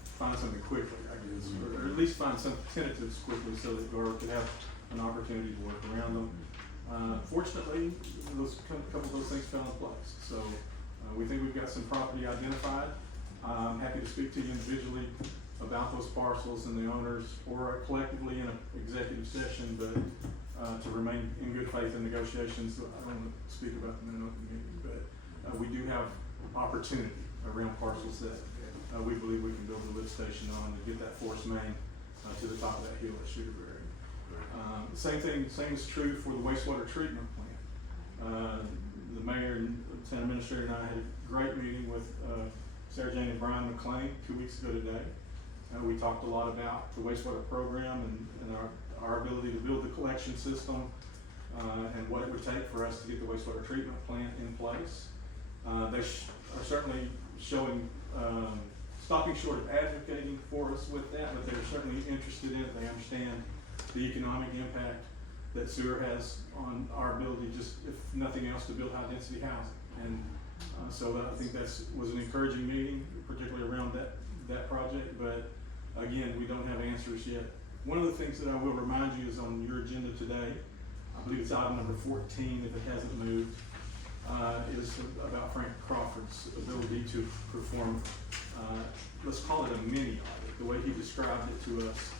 find something quickly, I guess, or at least find some tentatives quickly so that Gar could have an opportunity to work around them. Fortunately, a couple of those things fell in place. So we think we've got some property identified. I'm happy to speak to you individually about those parcels and the owners, or collectively in an executive session, but to remain in good faith in negotiations. I don't want to speak about them in an open meeting, but we do have opportunity around parcels that we believe we can build a lift station on to get that force main to the top of that hill at Sugarberry. Same is true for the wastewater treatment plant. The mayor and town administrator and I had a great meeting with Sarah Jane and Brian McLean 2 weeks ago today. We talked a lot about the wastewater program and our ability to build the collection system and what it would take for us to get the wastewater treatment plant in place. They are certainly showing, stopping short of advocating for us with that, but they're certainly interested in it. They understand the economic impact that sewer has on our ability, just if nothing else, to build high density housing. And so I think was an encouraging meeting, particularly around that project, but again, we don't have answers yet. One of the things that I will remind you is on your agenda today, I believe it's item number 14 if it hasn't moved, is about Frank Crawford's ability to perform, let's call it a mini audit. The way he described it to us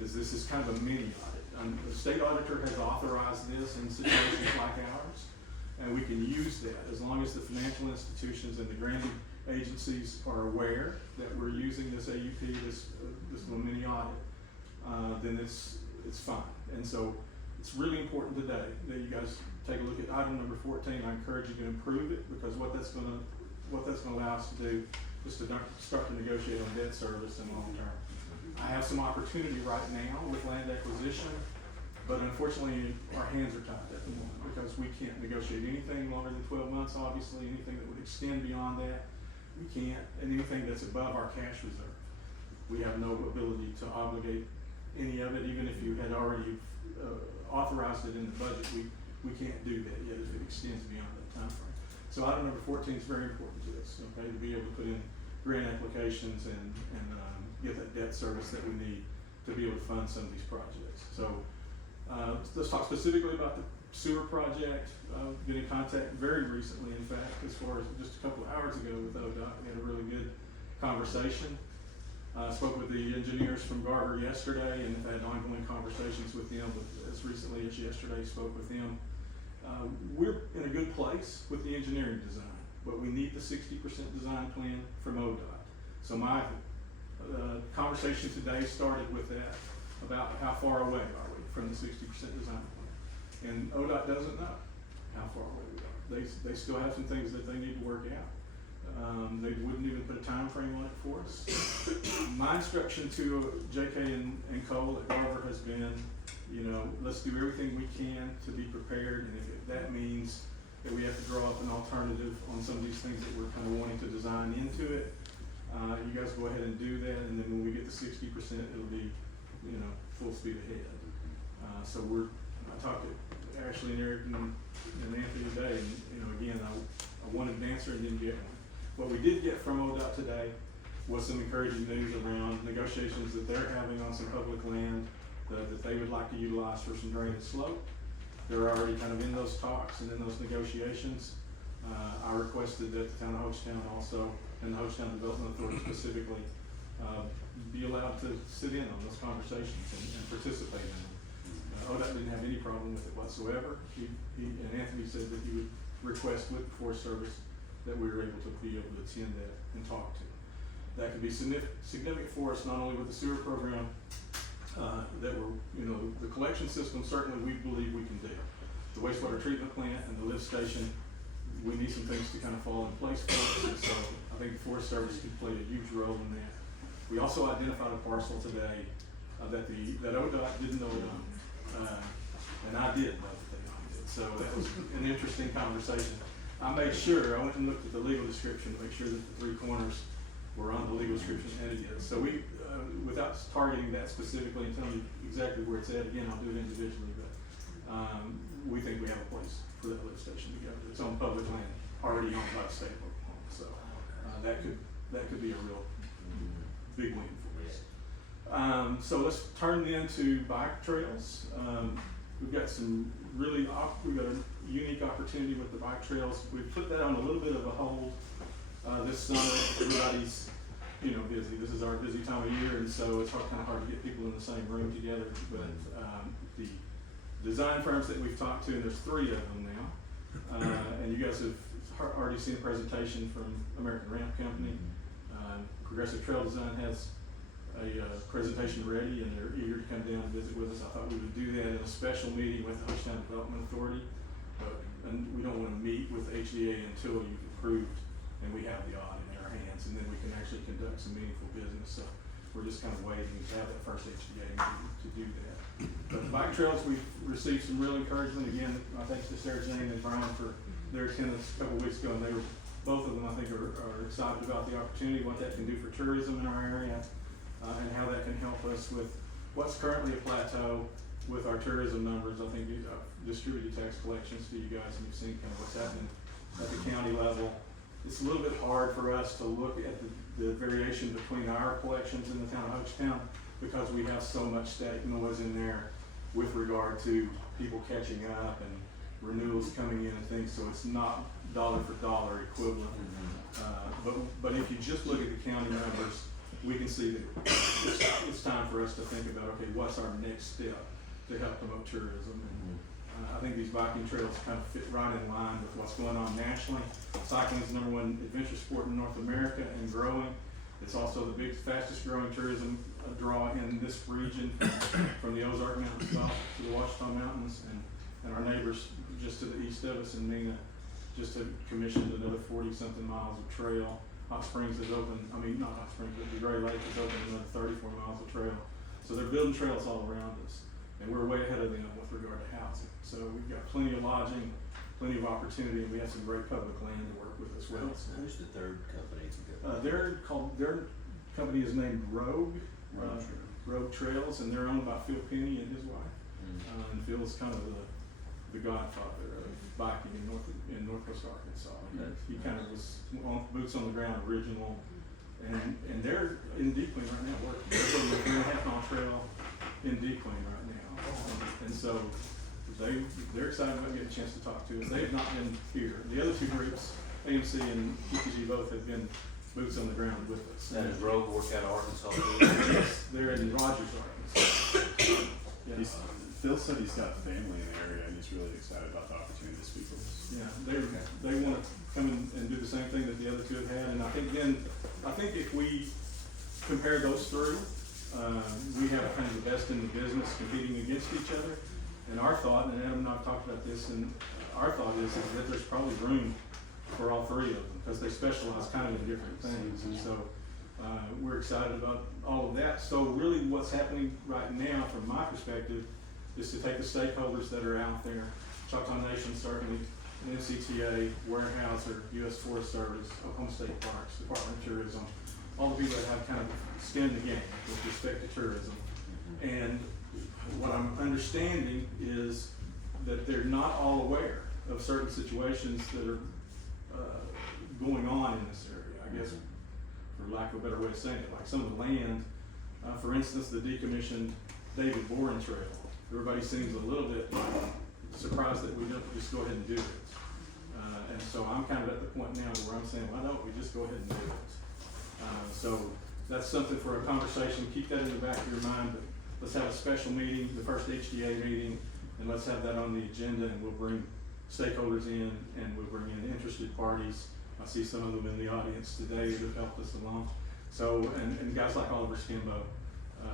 is this is kind of a mini audit. The state auditor has authorized this in situations like ours. and we can use that as long as the financial institutions and the granting agencies are aware that we're using this AUP, this little mini audit, then it's fine. And so it's really important today that you guys take a look at item number 14. I encourage you to improve it, because what that's gonna allow us to do is to start to negotiate on debt service and long term. I have some opportunity right now with land acquisition, but unfortunately our hands are tied at the moment because we can't negotiate anything longer than 12 months, obviously. Anything that would extend beyond that, we can't, and anything that's above our cash reserve, we have no ability to obligate any of it. Even if you had already authorized it in the budget, we can't do that yet if it extends beyond that time frame. So item number 14 is very important to us, okay, to be able to put in grant applications and get that debt service that we need to be able to fund some of these projects. So let's talk specifically about the sewer project. Been in contact very recently, in fact, as far as just a couple of hours ago with ODOT. We had a really good conversation. Spoke with the engineers from Garver yesterday and have had ongoing conversations with them as recently as yesterday. Spoke with them. We're in a good place with the engineering design, but we need the 60% design plan from ODOT. So my conversation today started with that, about how far away are we from the 60% design plan. And ODOT doesn't know how far away we are. They still have some things that they need to work out. They wouldn't even put a time frame on it for us. My instruction to JK and Cole at Garver has been, you know, let's do everything we can to be prepared, and if that means that we have to draw up an alternative on some of these things that we're kind of wanting to design into it, you guys go ahead and do that, and then when we get to 60%, it'll be, you know, full speed ahead. So I talked to Ashley and Eric and Anthony today, and, you know, again, I wanted an answer and didn't get one. What we did get from ODOT today was some encouraging news around negotiations that they're having on some public land that they would like to utilize for some drainage slope. They're already kind of in those talks and in those negotiations. I requested that the town of Hochatown also, and the Hochatown Development Authority specifically, be allowed to sit in on those conversations and participate in them. ODOT didn't have any problem with it whatsoever. He and Anthony said that he would request with the Forest Service that we were able to attend that and talk to. That could be significant for us, not only with the sewer program, that we're, you know, the collection system, certainly we believe we can do. The wastewater treatment plant and the lift station, we need some things to kind of fall in place for us, and so I think the Forest Service could play a huge role in that. We also identified a parcel today that ODOT didn't know it owned, and I did know that they owned it. So that was an interesting conversation. I made sure, I went and looked at the legal description to make sure that the three corners were on the legal description and it is. So we, without targeting that specifically and telling you exactly where it's at, again, I'll do it individually, but we think we have a place for that lift station to go. It's on public land, already owned by the state of Oklahoma. So that could be a real big win for us. So let's turn then to bike trails. We've got we've got a unique opportunity with the bike trails. We've put that on a little bit of a hold this summer. Everybody's, you know, busy. This is our busy time of year, and so it's kind of hard to get people in the same room together. But the design firms that we've talked to, and there's 3 of them now, and you guys have already seen a presentation from American Ramp Company. Progressive Trail Design has a presentation ready, and they're eager to come down and visit with us. I thought we would do that in a special meeting with the Hochatown Development Authority, and we don't want to meet with HDA until you've approved and we have the audit in our hands, and then we can actually conduct some meaningful business. So we're just kind of waiting to have that first HDA meeting to do that. But the bike trails, we've received some real encouragement. Again, thanks to Sarah Jane and Brian for their attendance a couple weeks ago, and both of them, I think, are excited about the opportunity, what that can do for tourism in our area, and how that can help us with what's currently a plateau with our tourism numbers. I think distributed tax collections to you guys, and you've seen kind of what's happening at the county level. It's a little bit hard for us to look at the variation between our collections in the town of Hochatown because we have so much static noise in there with regard to people catching up and renewals coming in and things, so it's not dollar for dollar equivalent. But if you just look at the county numbers, we can see that it's time for us to think about, okay, what's our next step to help promote tourism? I think these biking trails kind of fit right in line with what's going on nationally. Cycling is the #1 adventure sport in North America and growing. It's also the fastest growing tourism draw in this region, from the Ozark Mountains south to the Hochatown Mountains, and our neighbors just to the east of us in Neenah just have commissioned another 40-something miles of trail. Hot Springs is open, I mean, not Hot Springs, but the Gray Lake is open another 34 miles of trail. So they're building trails all around us, and we're way ahead of them with regard to housing. So we've got plenty of lodging, plenty of opportunity, and we have some great public land to work with as well. So, Who's the third company? their company is named Rogue Trails, and they're owned by Phil Penny and his wife. And Phil's kind of the godfather of biking in Northwest Arkansas. Okay. He kind of was on boots on the ground original, and they're in Deep Clean right now working. They're building a 3.5-mile trail in Deep Clean right now, and so they're excited about getting a chance to talk to us. They have not been here. The other two groups, AMC and PPG, both have been boots on the ground with us. That is Rogue work out of Arkansas too? Yes, they're in Rogers, Arkansas. Yeah. Phil said he's got family in the area and he's really excited about the opportunity to speak with us. Yeah, they want to come and do the same thing that the other two have had, and I think if we compare those three, we have kind of the best in the business competing against each other. And our thought, and Adam and I have talked about this, and our thought is that there's probably room for all three of them, because they specialize kind of in different things, and so we're excited about all of that. So really what's happening right now from my perspective is to take the stakeholders that are out there, Choctaw Nation certainly, NCTA, Weyerhaeuser, U.S. Forest Service, Oklahoma State Parks, Department of Tourism, all the people that have kind of skin in the game with respect to tourism. And what I'm understanding is that they're not all aware of certain situations that are going on in this area, I guess, for lack of a better way of saying it. Like some of the land, for instance, the decommissioned David Boren Trail. Everybody seems a little bit surprised that we don't just go ahead and do it. And so I'm kind of at the point now where I'm saying, why don't we just go ahead and do it? So that's something for a conversation. Keep that in the back of your mind, but let's have a special meeting, the first HDA meeting, and let's have that on the agenda, and we'll bring stakeholders in, and we'll bring in interested parties. I see some of them in the audience today that have helped us along. So, and guys like Oliver Skimbo,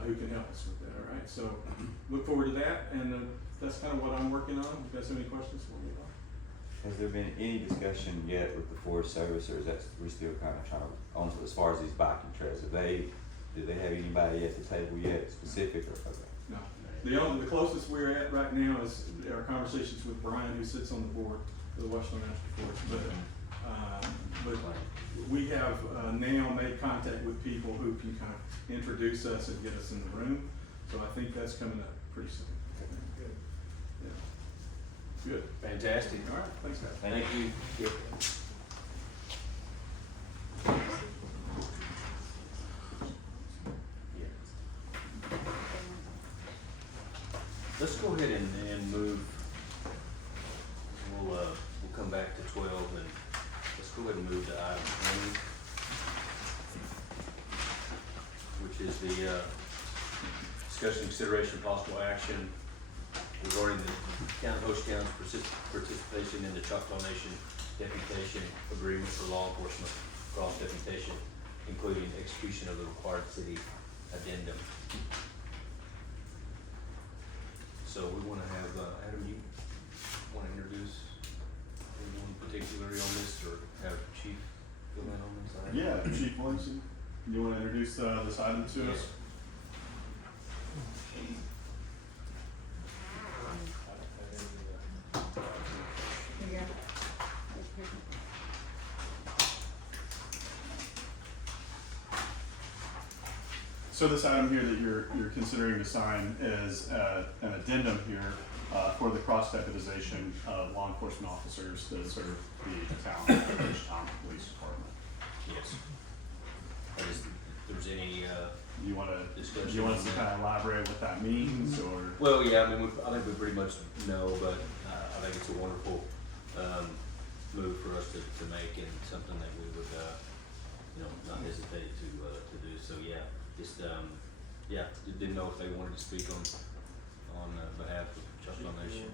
who can help us with that, all right? So, look forward to that, and that's kind of what I'm working on. If you guys have any questions for me? Has there been any discussion yet with the Forest Service, or is that we're still kind of trying to, on as far as these biking trails, do they have anybody at the table yet, specific or okay? No. The closest we're at right now is our conversations with Brian, who sits on the board of the Washington National Forest. But we have now made contact with people who can kind of introduce us and get us in the room. So I think that's coming up pretty soon. Good. Yeah. Good. Fantastic. All right. Thanks, guys. Thank you. Yep. Let's go ahead and move. We'll come back to 12, and let's go ahead and move to item 20, which is the discussion, consideration, possible action regarding the County of Hochatown's participation in the Choctaw Nation Deputation Agreement for Law Enforcement Cross Deputation, including execution of the required city addendum. So we want to have, Adam, you want to introduce anyone particularly on this, or have Chief fill in on this item? Yeah, Chief Williamson, you want to introduce this item to us? So this item here that you're considering to sign is an addendum here for the cross deputization of law enforcement officers that serve the town, Hochatown Police Department. Yes. If there's any You want to discussion? do you want us to kind of elaborate what that means, or? Well, yeah, I mean, I think we pretty much know, but I think it's a wonderful move for us to make, and something that we would, not hesitate to do. So yeah, just didn't know if they wanted to speak on behalf of Choctaw Nation.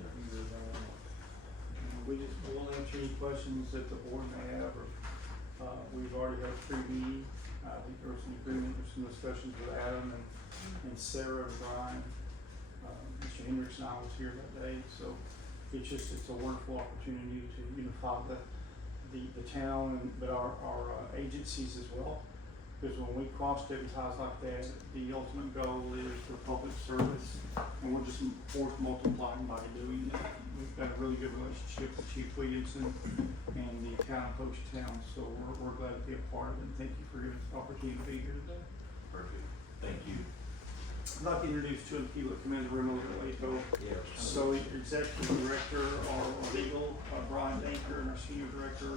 We'll answer any questions that the board may have, or, we've already had a pre-meeting. I think there was some agreement, there's some discussions with Adam and Sarah and Brian. Mr. Hendricks and I was here that day, so it's a wonderful opportunity to unify the town, but our agencies as well. Because when we cross-deputize like that, the ultimate goal is for public service, and we're just multiplying by doing that. We've got a really good relationship with Chief Williamson and the town of Hochatown, so we're glad to be a part of it, and thank you for giving us the opportunity to be here today. Perfect. Thank you. I'd like to introduce two of the people that come in the room a little late though. Yeah. So your executive director, our legal, Brian Danker, and our senior director,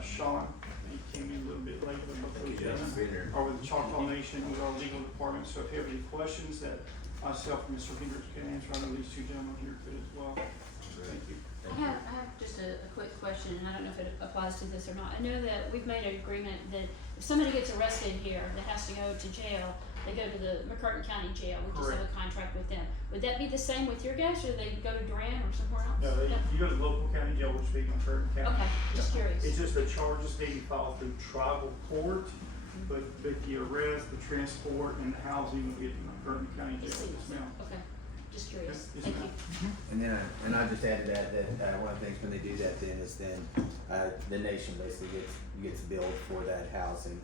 Sean. He came in a little bit late, but both those gentlemen are with the Choctaw Nation, with our legal department. So if you have any questions that myself and Mr. Hendricks can answer, I know these two gentlemen here could as well. Thank you. I have just a quick question, and I don't know if it applies to this or not. I know that we've made an agreement that if somebody gets arrested here that has to go to jail, they go to the McCurtain County Jail. We just have a contract with them. Would that be the same with your guys, or do they go to Durant or somewhere else? No, you go to the local county jail, which would be McCurtain County. Okay, just curious. It's just the charges may be filed through tribal court, but the arrest, the transport, and the housing would be at the McCurtain County Jail. Yes, ma'am. Okay, just curious. Yes, Thank ma'am. you. And then, I just added that one of the things when they do that then is the nation basically gets billed for that housing,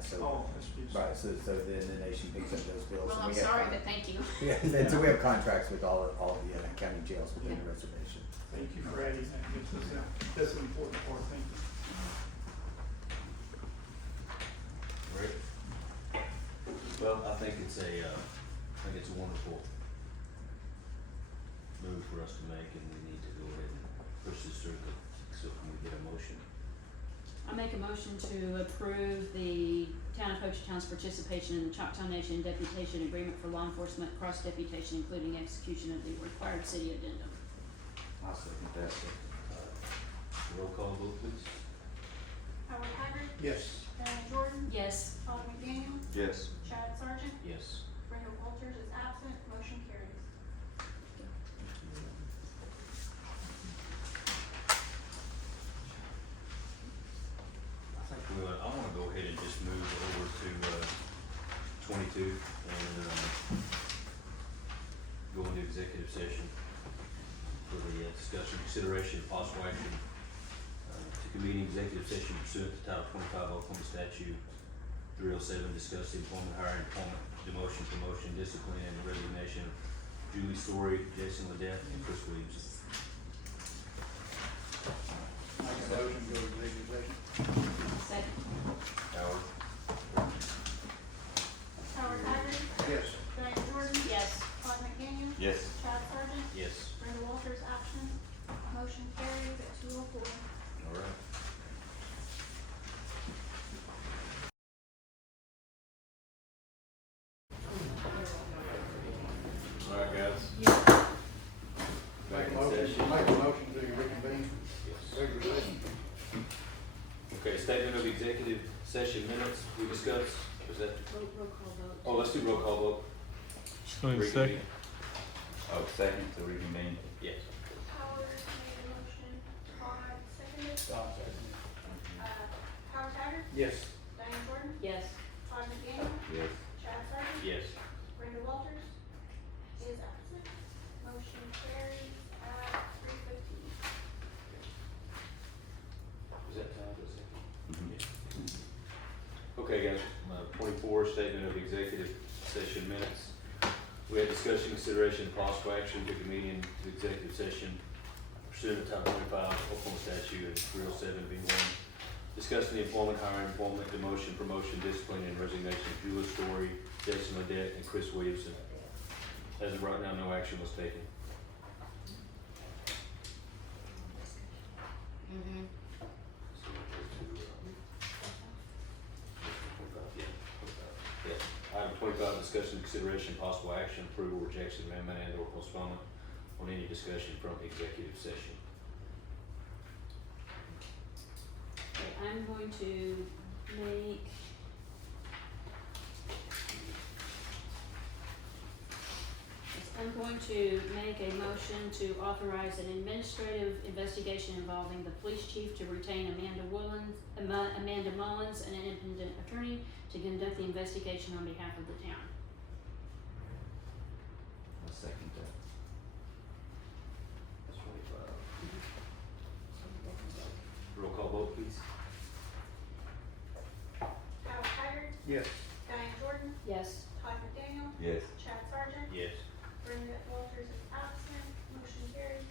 so Oh, that's just. right, so then the nation picks up those bills. Well, and I'm we have- sorry, but thank you. Yeah, and so we have contracts with all the county jails within the reservation. Thank you for adding that. That's an important part. Thank you. Great. Well, I think it's a wonderful move for us to make, and we need to go ahead and push this through. So can we get a motion? I make a motion to approve the Town of Hochatown's participation in the Choctaw Nation Deputation Agreement for Law Enforcement Cross-Deputation, including execution of the required city addendum. I'll second that. Roll call vote, please. Howard Haggard, Yes. Diane Jordan, Yes. Todd McDaniel, Yes. Chad Sargent, Yes. Brenda Walters is absent, motion carries. I wanna go ahead and just move over to 22 and go into executive session for the discussion, consideration, of possible action to convene executive session pursuant to Title 25 Oklahoma Statute 307, discuss the employment, hiring, employment, demotion, promotion, discipline, and resignation of Julie Story, Jason Ledet, and Chris Williams. Make a motion to go to executive session. Second. Howard? Howard Haggard, Yes. Diane Jordan, Yes. Todd McDaniel, Yes. Chad Sargent, Yes. Brenda Walters absent, motion carries at 2:04. All right. All right, guys. Make a motion to reconvene regular session. Okay, statement of executive session minutes we discussed, was that, Roll call vote. oh, let's do roll call vote. Just need a second. Reconvene. Oh, second to reconvene. Yes. Howard made a motion, Todd seconded, Howard Haggard, Yes. Diane Jordan, Yes. Todd McDaniel, Yes. Chad Sargent, Yes. Brenda Walters is absent, motion carries at 3:15. Was that Todd, was that? Mhm. Okay, guys, 24, statement of executive session minutes. We had discussion, consideration, and possible action to convene into executive session pursuant to Title 25 Oklahoma Statute 307B1. Discussing the employment, hiring, employment, demotion, promotion, discipline, and resignation of Julie Story, Jason Ledet, and Chris Williamson. As of right now, no action was taken. Mm-hmm. So we'll go to, yeah. Item 25, discussion, consideration, possible action, approval, rejection, amendment, and or postponement on any discussion from executive session. Okay, I'm going to make it's going to make a motion to authorize an administrative investigation involving the police chief to retain Amanda Mullins, and an independent attorney to conduct the investigation on behalf of the town. I'll second that. Roll call vote, please. Howard Haggard, Yes. Diane Jordan, Yes. Todd McDaniel, Yes. Chad Sargent, Yes. Brenda Walters is absent, motion carries.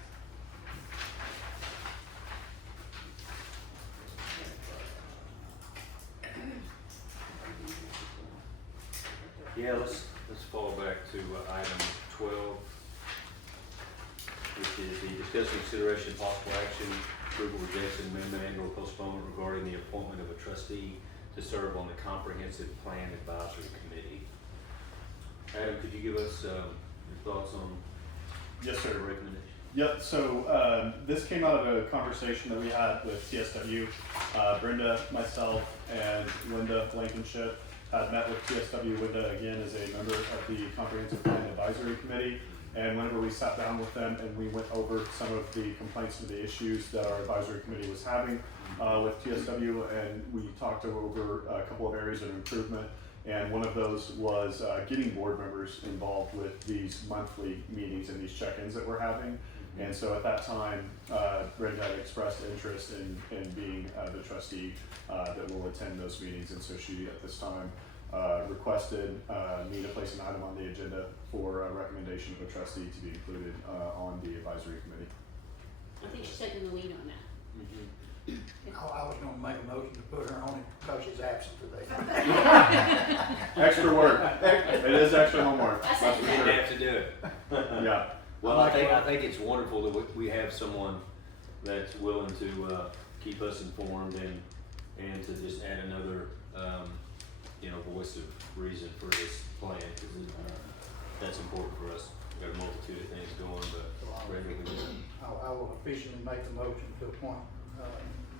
Yeah, let's fall back to item 12, which is the discussion, consideration, and possible action, approval, rejection, amendment, and/or postponement regarding the appointment of a trustee to serve on the Comprehensive Plan Advisory Committee. Adam, could you give us your thoughts on Yes, the sir. recommendation? Yep, so this came out of a conversation that we had with TSW. Brenda, myself, and Linda Blankenship had met with TSW. Linda, again, is a member of the Comprehensive Plan Advisory Committee. And whenever we sat down with them and we went over some of the complaints and the issues that our advisory committee was having with TSW, and we talked over a couple of areas of improvement. And one of those was getting board members involved with these monthly meetings and these check-ins that we're having. And so at that time, Brenda had expressed interest in being the trustee that will attend those meetings. And so she, at this time, requested me to place an item on the agenda for a recommendation of a trustee to be included on the advisory committee. I think she's taking the lead on that. I was gonna make a motion to put her on it because she's absent today. Extra work. It is extra homework. I That's said for We sure. have to do it. Yeah. Well, I think it's wonderful that we have someone that's willing to keep us informed and to just add another voice of reason for this plan, because that's important for us. We've got a multitude of things going, but Brenda can do it. I will officially make the motion to appoint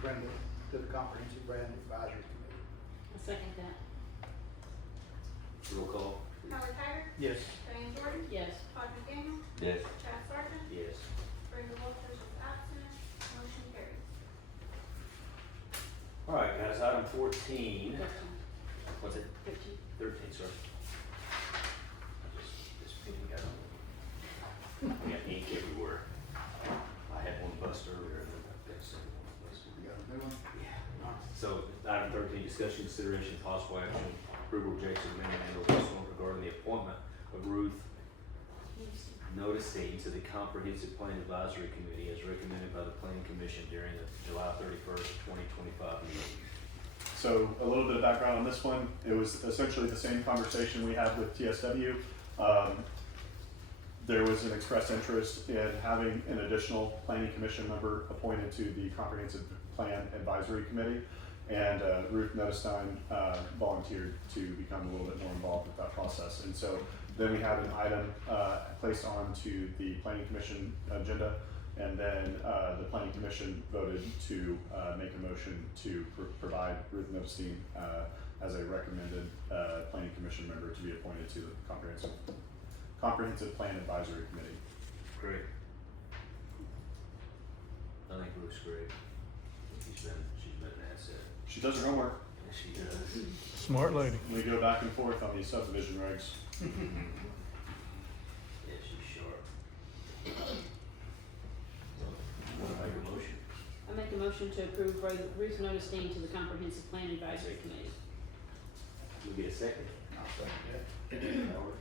Brenda to the Comprehensive Plan Advisory Committee. I second that. Roll call. Howard Haggard, Yes. Diane Jordan, Yes. Todd McDaniel, Yes. Chad Sargent, Yes. Brenda Walters is absent, motion carries. All right, guys, item 14. 13. What's it? 13. 13, sorry. This pen got on. We got ink everywhere. I had one bust earlier, and then I got the second one bust. You got a new one? Yeah. So, item 13, discussion, consideration, possible action, approval, rejection, amendment, and/or postponement regarding the appointment of Ruth Noticing to the Comprehensive Plan Advisory Committee as recommended by the Planning Commission during the July 31st, 2025 meeting. So a little bit of background on this one. It was essentially the same conversation we had with TSW. There was an expressed interest in having an additional planning commission member appointed to the Comprehensive Plan Advisory Committee. And Ruth Noticing volunteered to become a little bit more involved with that process. And so then we had an item placed onto the Planning Commission agenda. And then the Planning Commission voted to make a motion to provide Ruth Noticing as a recommended Planning Commission member to be appointed to the Comprehensive Plan Advisory Committee. Great. I think Ruth's great. She's been an asset. She does her homework. Yes, she does. Smart lady. We go back and forth on these subdivision regs. Yeah, she's sharp. Want to make a motion? I make a motion to approve Ruth Noticing to the Comprehensive Plan Advisory Committee. Can we get a second? I'll second that. Howard?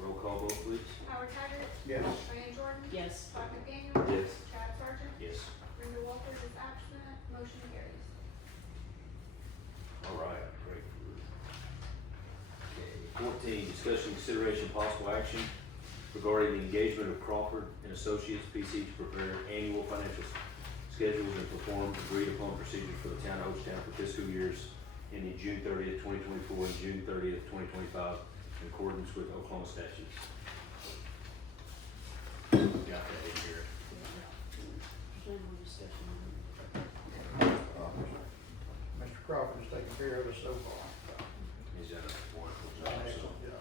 Roll call vote, please. Howard Haggard, Yes. Diane Jordan, Yes. Todd McDaniel, Yes. Chad Sargent, Yes. Brenda Walters is absent, motion carries. All right, great. Okay, 14, discussion, consideration, possible action regarding the engagement of Crawford and Associates PC to prepare annual financial schedules and perform agreed upon procedures for the town of Hochatown for fiscal years ending June 30th, 2024 and June 30th, 2025 in accordance with Oklahoma statutes. Got that in here. There's no more discussion. Mr. Crawford has taken care of us so far. He's done a wonderful Done job, an so excellent job.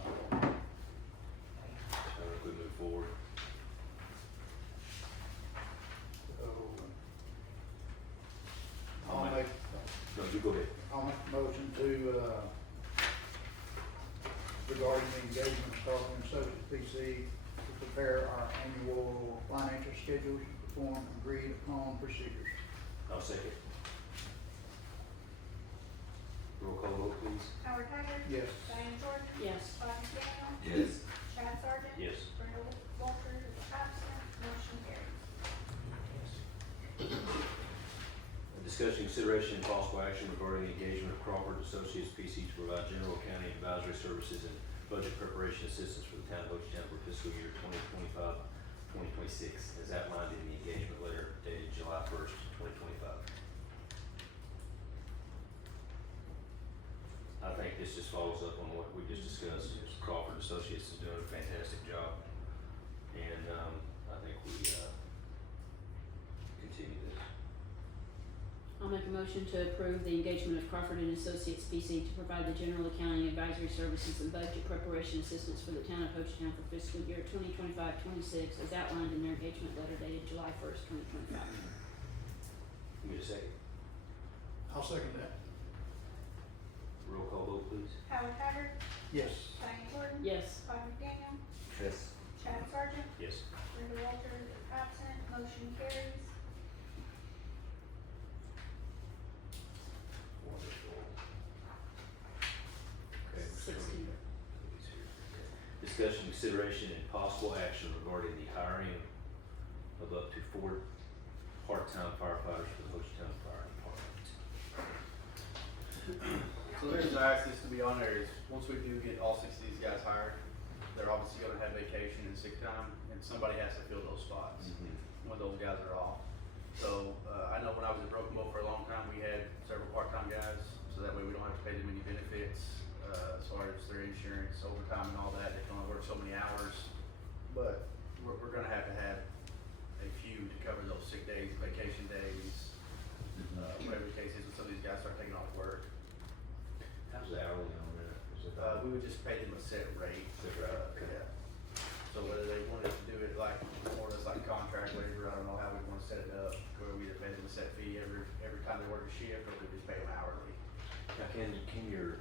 I think we move forward. No, you go ahead. I'll make a motion to, regarding the engagement of Carlton Associates PC to prepare our annual financial schedules to perform agreed upon procedures. I'll second. Roll call vote, please. Howard Haggard. Yes. Diane Jordan. Yes. Todd McDaniel. Yes. Chad Sargent. Yes. Brenda Walters is absent, motion carries. Discussion, consideration, and possible action regarding the engagement of Crawford Associates PC to provide general accounting advisory services and budget preparation assistance for the town of Hochatown for fiscal year 2025-2026, as outlined in the engagement letter dated July 1st, 2025. I think this just follows up on what we just discussed. Crawford Associates is doing a fantastic job, and I think we continue this. I'll make a motion to approve the engagement of Crawford and Associates PC to provide the general accounting advisory services and budget preparation assistance for the town of Hochatown for fiscal year 2025-26, as outlined in their engagement letter dated July 1st, 2025. Give me a second. I'll second that. Roll call vote, please. Howard Haggard. Yes. Diane Jordan. Yes. Todd McDaniel. Yes. Chad Sargent. Yes. Brenda Walters is absent, motion carries. Wonderful. Okay. 16. Discussion, consideration, and possible action regarding the hiring of up to 4 part-time firefighters for the Hochatown Fire Department. So the reason I asked this to be on there is, once we do get all 6 of these guys hired, they're obviously gonna have vacation and sick time, and somebody has to fill those spots when those guys are off. So, I know when I was at Broken Bow for a long time, we had several part-time guys, so that way we don't have to pay them any benefits, as far as their insurance, overtime and all that, they can only work so many hours. But we're gonna have to have a few to cover those sick days, vacation days, whatever the case is, when some of these guys start taking off work. How's the hourly on that? Is it, We would just pay them a set rate. Set rate, okay. Yeah. So whether they wanted to do it like, more or less like contract labor, I don't know how we'd wanna set it up, where we either pay them a set fee every time they work a shift, or we just pay them hourly. Now, can your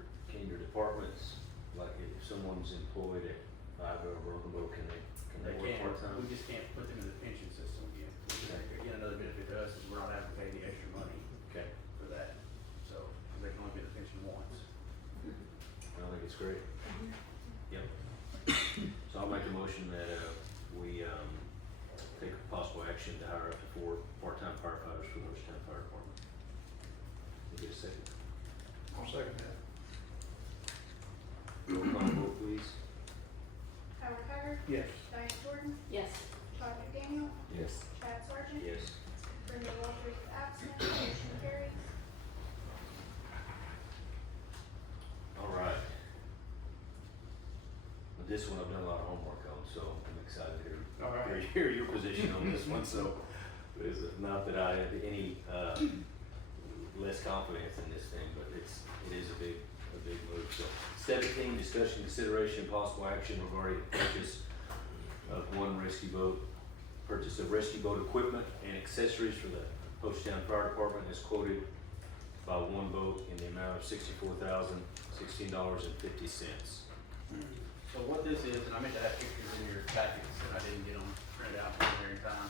departments, like if someone's employed at Ivo or Broken Bow, can they They work can, part-time? we just can't put them in the pension system again. Again, another benefit to us is we're not having to pay the extra money Okay, for that, so, they can only get the pension once. I think it's great. Yep. So I'll make a motion that, we, take possible action to hire up to 4 part-time firefighters for the Hochatown Fire Department. Give me a second. I'll second that. Roll call vote, please. Howard Haggard. Yes. Diane Jordan. Yes. Todd McDaniel. Yes. Chad Sargent. Yes. Brenda Walters is absent, motion carries. All right. With this one, I've done a lot of homework on, so I'm excited to All right. hear your position on this one, so. It's not that I have any, less confidence in this thing, but it is a big move, so. 17, discussion, consideration, possible action regarding the purchase of purchase of rescue boat equipment and accessories for the Hochatown Fire Department as quoted by one boat in the amount of $64,016.50. So what this is, and I meant to have pictures in your packets, and I didn't get them printed out in time.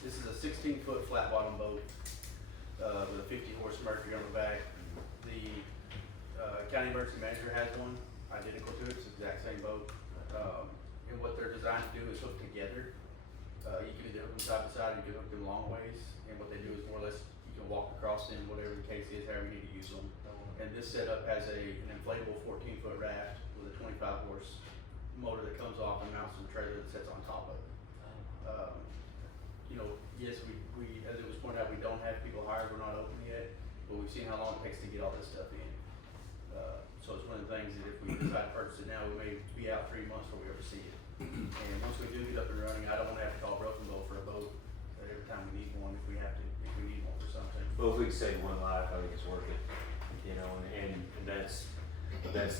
This is a 16-foot flat bottom boat, with a 50-horse Mercury on the back. The, county emergency manager has one, identical to it, it's the exact same boat. And what they're designed to do is hook together. You can either hook them side by side, or you can hook them long ways, and what they do is more or less, you can walk across them, whatever the case is, however you need to use them. And this setup has an inflatable 14-foot raft with a 25-horse motor that comes off and mounts to the trailer that sits on top of it. You know, yes, we, as it was pointed out, we don't have people hired, we're not open yet, but we've seen how long it takes to get all this stuff in. So it's one of the things that if we decide to purchase it now, we may be out 3 months before we ever see it. And once we do get up and running, I don't wanna have to call Broken Bow for a boat every time we need one, if we need one for something. Well, if we can save one life, I think it's worth it, you know, and that's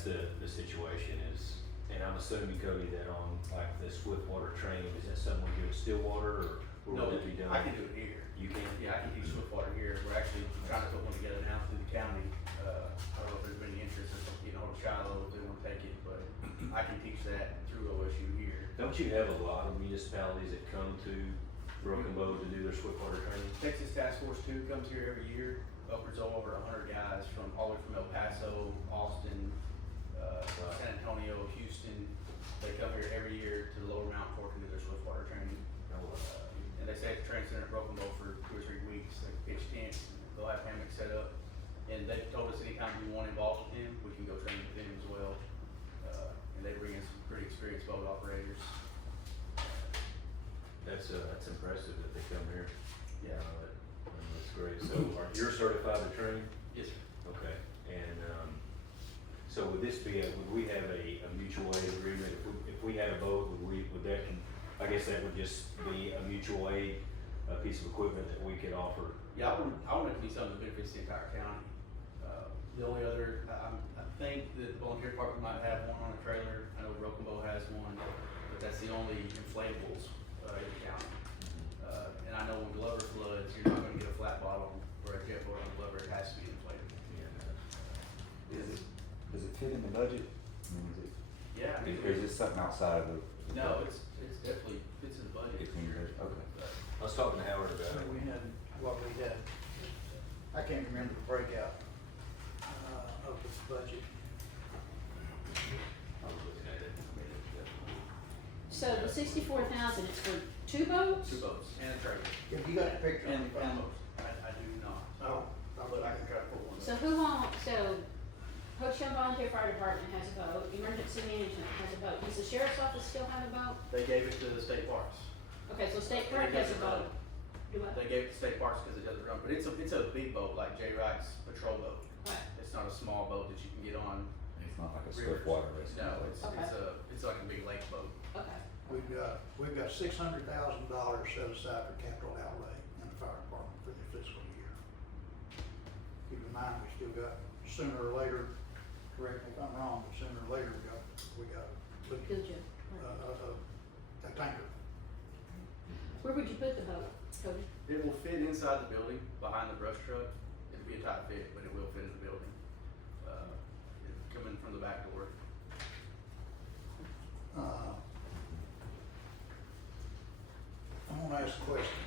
the situation is, and I'm assuming, Cody, that on like the Swiftwater training, is that something we do at Stillwater, Or No, would that be done? I can do it here. You can? Yeah, I can do Swiftwater here. We're actually trying to put one together now through the county. I don't know if there's been any interest in getting hold of Shiloh if they wanna take it, but I can teach that through OSU here. Don't you have a lot of municipalities that come to Broken Bow to do their Swiftwater training? Texas Task Force 2 comes here every year, upwards of over 100 guys from all the way from El Paso, Austin, San Antonio, Houston. They come here every year to the Lower Mountain Fork and do their Swiftwater training. And they stay at the training center at Broken Bow for 2 or 3 weeks. They pitch tents, they'll have hammocks set up. And they've told us anytime we want involved with them, we can go train with them as well. And they bring in some pretty experienced boat operators. That's impressive that they come here. Yeah. That's great. So you're certified to train? Yes, sir. Okay, and, so would this be would we have a mutual aid agreement? If we had a boat, would that, I guess that would just be a mutual aid, piece of equipment that we could offer? Yeah, I want it to be something that benefits the entire county. The only other, I think that the volunteer department might have one on a trailer. I know Broken Bow has one, but that's the only inflatables, in the county. And I know when Glover floods, you're not gonna get a flat bottom or a jet boat on Glover, it has to be inflated. Does it fit in the budget? I mean, Yeah. or is this something outside of? No, it's definitely fits in the budget. It's in your budget, okay. I was talking to Howard about it. We had, what we had, I can't remember the breakout, of the budget. I was looking at it. So the 64,000 is for 2 boats? 2 boats and a trailer. Have you got a picture on And the phone? I do not. Oh, But I can try to pull one up. So Hochatown Volunteer Fire Department has a boat, Emergency Management has a boat, does the Sheriff's Office still have a boat? They gave it to the state parks. Okay, so State Park has a boat. Do what? They gave it to state parks because it doesn't run, but it's a big boat like J. Wright's patrol boat. Right. It's not a small boat that you can get on. It's not like a rivers. Swiftwater rescue. No, it's Okay. it's like a big lake boat. Okay. We've got $600,000 set aside for capital outlay in the fire department for the fiscal year. Keep in mind, we still got, sooner or later, correct me if I'm wrong, but sooner or later, we got Good job. a tanker. Where would you put the boat, Cody? It will fit inside the building behind the brush truck. It'll be a tight fit, but it will fit in the building. It'll come in from the back door. I wanna ask a question.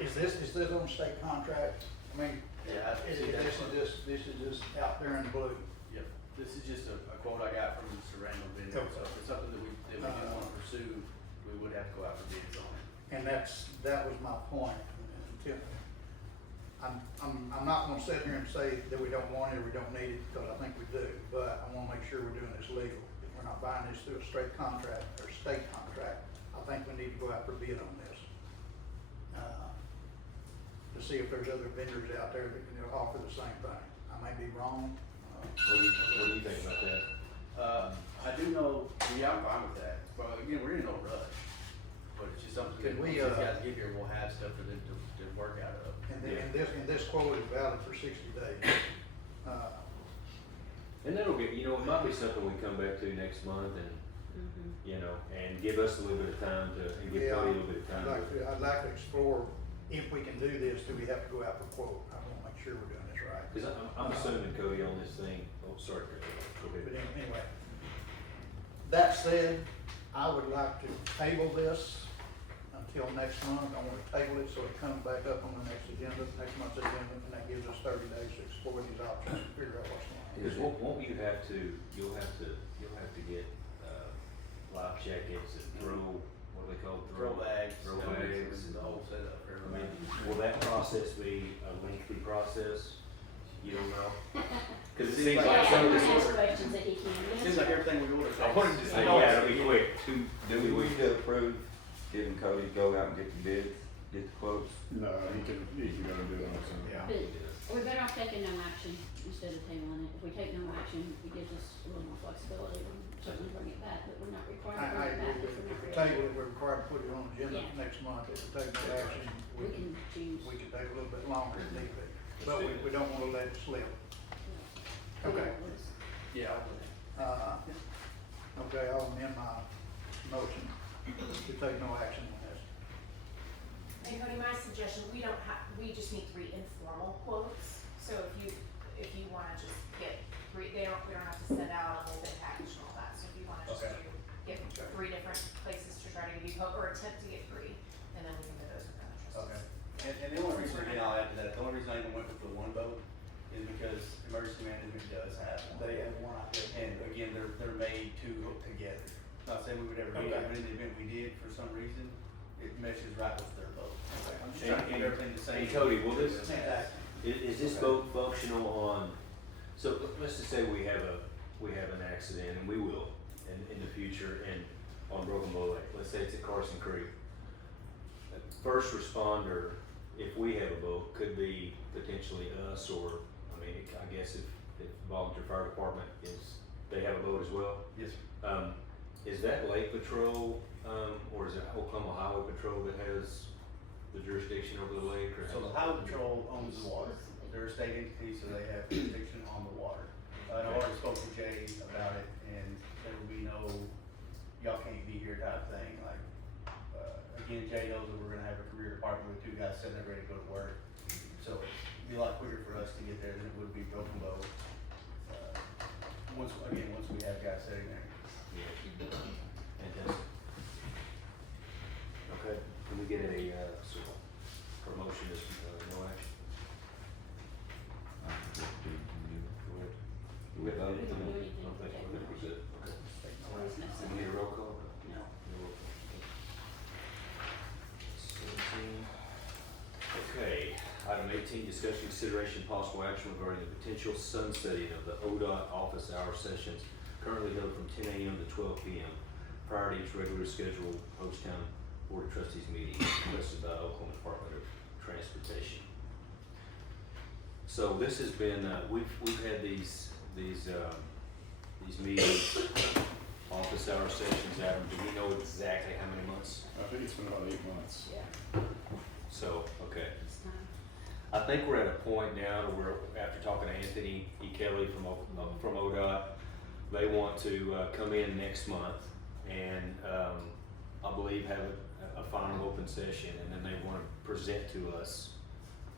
Is this on state contract? I mean, Yeah, this is just out there in the blue. Yep. This is just a quote I got from Mr. Randall Bender. So if it's something that we do want to pursue, we would have to go out for bids on it. And that was my point. Until, I'm not gonna sit here and say that we don't want it or we don't need it, because I think we do, but I wanna make sure we're doing this legal. If we're not buying this through a straight contract or state contract, I think we need to go out for bid on this. To see if there's other vendors out there that can offer the same thing. I may be wrong. What do you think about that? I do know, I'm fine with that. But again, we're in no rush. But it's just something that Could once we, these guys get here, we'll have stuff for them to work out of. And this quote is valid for 60 days. And that'll be, it might be something we come back to next month and, and give us a little bit of time and give Cody a little bit of time. I'd like to explore if we can do this, do we have to go out for quote? I want to make sure we're doing this right. Cause I'm assuming Cody on this thing, sorry, go But ahead. anyway, that said, I would like to table this until next month. I want to table it so it comes back up on the next month's agenda, and that gives us 30 days to explore these options and figure out what's going on. Because won't you have to, you'll have to get, life jackets and what do they call it? Throw bags. Throw helmets, bags. The whole setup. I mean, will that process be a lengthy process? You don't know? Cause it seems like some of this. Ask questions that he can It answer. seems like everything we order. I wanted to say, yeah, it'll be quick. Do we still approve giving Cody to go out and get the bids, get the quotes? No, he can go and do it on his own. Yeah. But we're better off taking no action instead of tabling it. If we take no action, it gives us a little more flexibility. We'll certainly bring it back, but we're not required to I bring it back agree if with, we're if we not table ready. it, we're required to put it on the agenda Yeah. next month. If we take no action, We can choose. we can take a little bit longer if need be. But we don't want to let it slip. Okay. Yeah. Okay, I'll amend my motion to take no action on this. And Cody, my suggestion, we just need 3 informal quotes, so if you wanna just get 3, we don't have to send out a whole big package and all that, so if you wanna just Okay. get 3 different places to try to give you quote, or attempt to get 3, and then we can get those in front of the Okay. trustees. And the only reason, again, I'll add to that, the only reason I even went with the one boat is because emergency management does have, They have one out there. and again, they're made to hook together. Not saying we would ever do that, but in the event we did, for some reason, it meshes right with their boat. I'm just trying to keep everything the same. And Cody, will this- Exactly. Is this boat functional on, so let's just say we have an accident, and we will in the future, and on Broken Bow Lake, let's say it's at Carson Creek. A first responder, if we have a boat, could be potentially us, or, I mean, I guess if volunteer fire department they have a boat as well? Yes, sir. Is that Lake Patrol, or is it Oklahoma Highway Patrol that has the jurisdiction over the lake, or? So the Highway Patrol owns the water. They're a state entity, so they have jurisdiction on the water. And I already spoke to Jay about it, and there will be no, y'all can't be here type thing, like, again, Jay knows that we're gonna have a career department with 2 guys sitting there ready to go to work. So it'd be a lot quicker for us to get there than it would be Broken Bow. Once we have guys sitting there. Fantastic. Okay, can we get a, promotion as, no action? Do we have other? We don't do anything. I don't think we're good. We're good. Okay. Always Do necessary. we need a roll call? No. No roll call. 17. Okay, item 18, discussion, consideration, possible action regarding the potential sunsetting of the ODOT office hour sessions currently held from 10 a.m. to 12 p.m. prior to each regular scheduled Hochatown Board of Trustees meeting requested by Oklahoma Department of Transportation. So this has been, we've had these meetings, office hour sessions, Adam, do we know exactly how many months? I think it's been about 8 months. Yeah. So, okay. It's time. I think we're at a point now to where, after talking to Anthony E. Kelly from ODOT, they want to come in next month and I believe have a final open session, and then they want to present to us.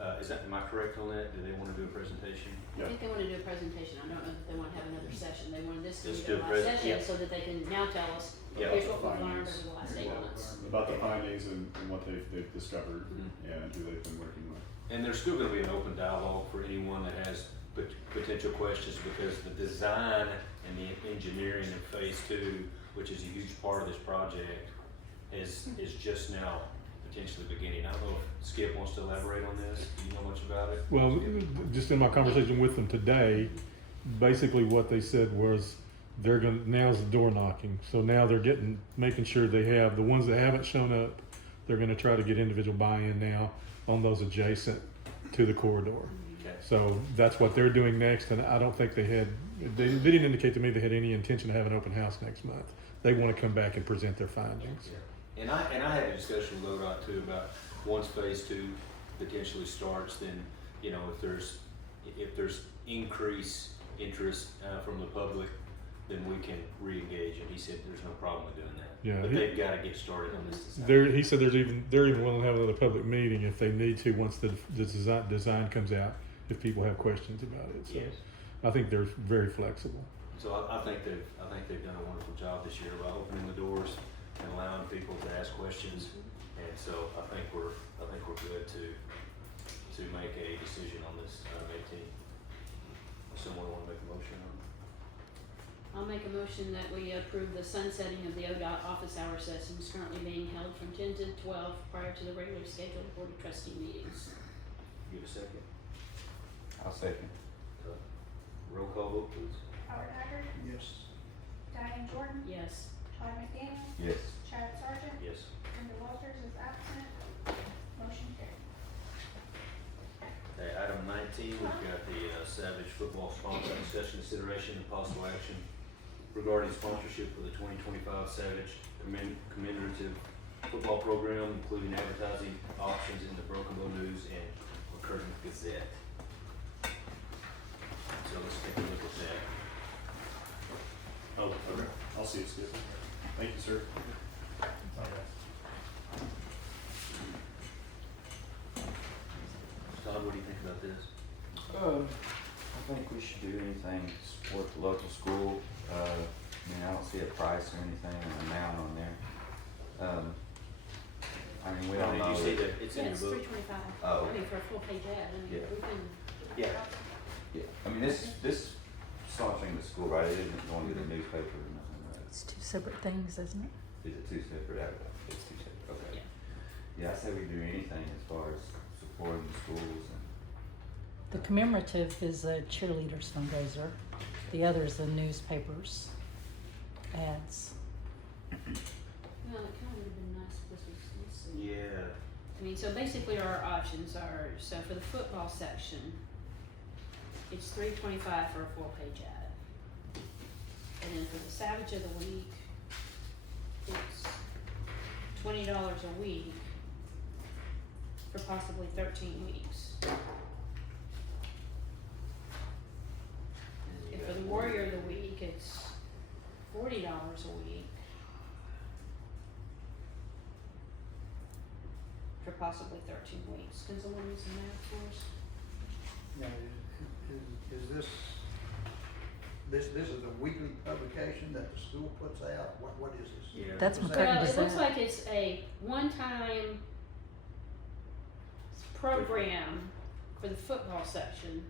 Am I correct on that? Do they want to do a presentation? I think they wanna do a presentation, I don't know if they wanna have another session, they wanted this to Just be their do a last pres- session, yeah. so that they can now tell us, Yeah. here's what we've Findings. learned over the last 8 months. About the findings and what they've discovered Mhm. and who they've been working with. And there's still gonna be an open dialogue for anyone that has potential questions, because the design and the engineering of phase 2, which is a huge part of this project, is just now potentially beginning. I don't know if Skip wants to elaborate on this. Do you know much about it? Well, just in my conversation with them today, basically what they said was now's the door knocking. So now they're making sure they have, the ones that haven't shown up, they're gonna try to get individual buy-in now on those adjacent to the corridor. Okay. So that's what they're doing next, and I don't think they didn't indicate to me they had any intention to have an open house next month. They wanna come back and present their findings. Yeah. And I had a discussion with ODOT too about once phase 2 potentially starts, then, you know, if there's increased interest from the public, then we can re-engage, and he said there's no problem with doing that. Yeah, But he- they've gotta get started on this design. He said they're even willing to have another public meeting if they need to, once the design comes out, if people have questions about it. So Yes. I think they're very flexible. So I think they've done a wonderful job this year by opening the doors and allowing people to ask questions. And so I think we're good to make a decision on this item 18. Someone want to make a motion on it? I'll make a motion that we approve the sunsetting of the ODOT office hour sessions currently being held from 10 to 12 prior to the regular scheduled Board of Trustee meetings. Give a second. I'll second. Roll call vote, please. Howard Haggard, Yes. Diane Jordan, Yes. Todd McDaniel, Yes. Chad Sargent, Yes. Brenda Walters is absent, motion carried. Okay, item 19, we've got the Savage football sponsor discussion, consideration, and possible action regarding sponsorship for the 2025 Savage commemorative football program, including advertising options in the Broken Bow News and McCurtain Gazette. So let's take a look at that. Oh, okay. I'll see it, Skip. Thank you, sir. Todd, what do you think about this? I think we should do anything to support the local school. I mean, I don't see a price or anything, an amount on there. I mean, we don't Did know. you see that it's in Yeah, your it's book? $3.25. Oh. I mean, for a full page ad, I mean, Yeah. we can. Yeah. Yeah, I mean, this sponsoring the school, right, it isn't going to the newspaper or nothing, right? It's two separate things, isn't it? Is it two separate advertisements? It's two separate, okay. Yeah. Yeah, I say we do anything as far as supporting the schools and. The commemorative is a cheerleaders fundraiser. The other is the newspapers ads. Well, it kind of would have been nice if this was, let's see. Yeah. I mean, so basically our options are, so for the football section, it's $3.25 for a full-page ad. And then for the Savage of the Week, it's $20 a week for possibly 13 weeks. And for the Warrior of the Week, it's $40 a week for possibly 13 weeks. Can someone use the math for us? Now, is this is a weekly publication that the school puts out? What is this? Yeah. That's What's McCurtain Well, it looks Gazette. like it's a one-time program for the football section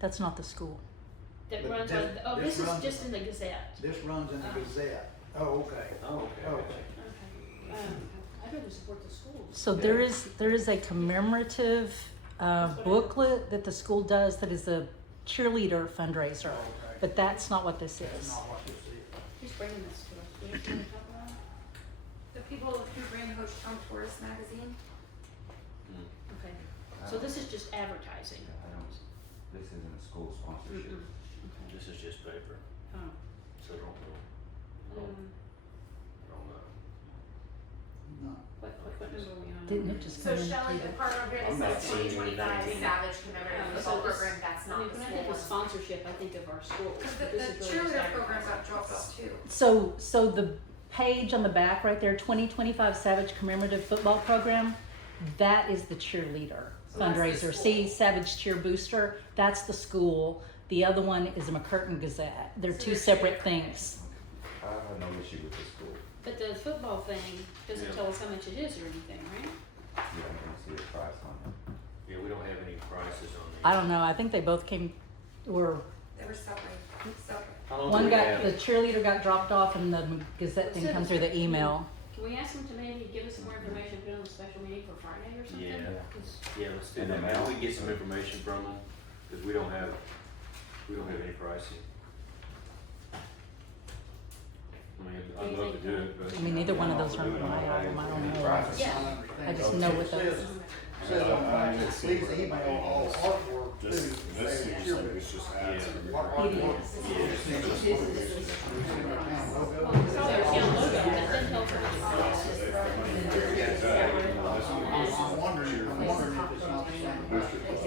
That's not the school. that But runs this- on, this this is runs- just in the Gazette. This runs in the Gazette. Oh, okay. Oh, okay. Okay. Okay. I'd rather support the schools. So there is a commemorative booklet that the school does that is a cheerleader fundraiser, Oh, okay. but that's not what this That's is. not what this is. Who's bringing this to us? Do you want to talk about it? The people who ran Hochatown Tourist magazine. Okay. So this is just advertising. I don't, this isn't a school sponsorship. Okay. This is just paper, Oh. so don't know. Um, Don't know. No. what number are we on? Didn't it just So come in? Shelley, the part over here I'm that not says seeing 2025 anything. Savage Commemorative Oh, Football so this- Program, that's I not mean, the when I school think of one. sponsorship, I think of our schools. Cause but the this is really just cheerleader programs advertising. got dropped off too. So the page on the back right there, 2025 Savage Commemorative Football Program, that is the cheerleader So that's the fundraiser. school. See Savage Cheer Booster, that's the school. The other one is a McCurtain Gazette. They're So two they're separate cheerleaders. things. I have no issue with the school. But the football thing doesn't Yeah. tell us how much it is or anything, right? Yeah, I don't see a price on it. Yeah, we don't have any prices on these. I don't know, I think they both were, They were separate. How long do one we got, have? the cheerleader got dropped off and the Gazette didn't come through the email. Can we ask them to maybe give us some more information, put it on the special meeting for Friday or something? Yeah. 'Cause Yeah, let's do And that. the Maybe amount. we can get some information from them, cause we don't have any pricing. I mean, I'd love to do it, but. I mean, neither one of those are my item, I don't know. Prices. Yeah. I just know what It those. says on the please email all artwork to This seems like cheerleaders. it's just ads. Yeah. What It artwork? is. So there's your logo, that then tells I'm wondering if it's not the same.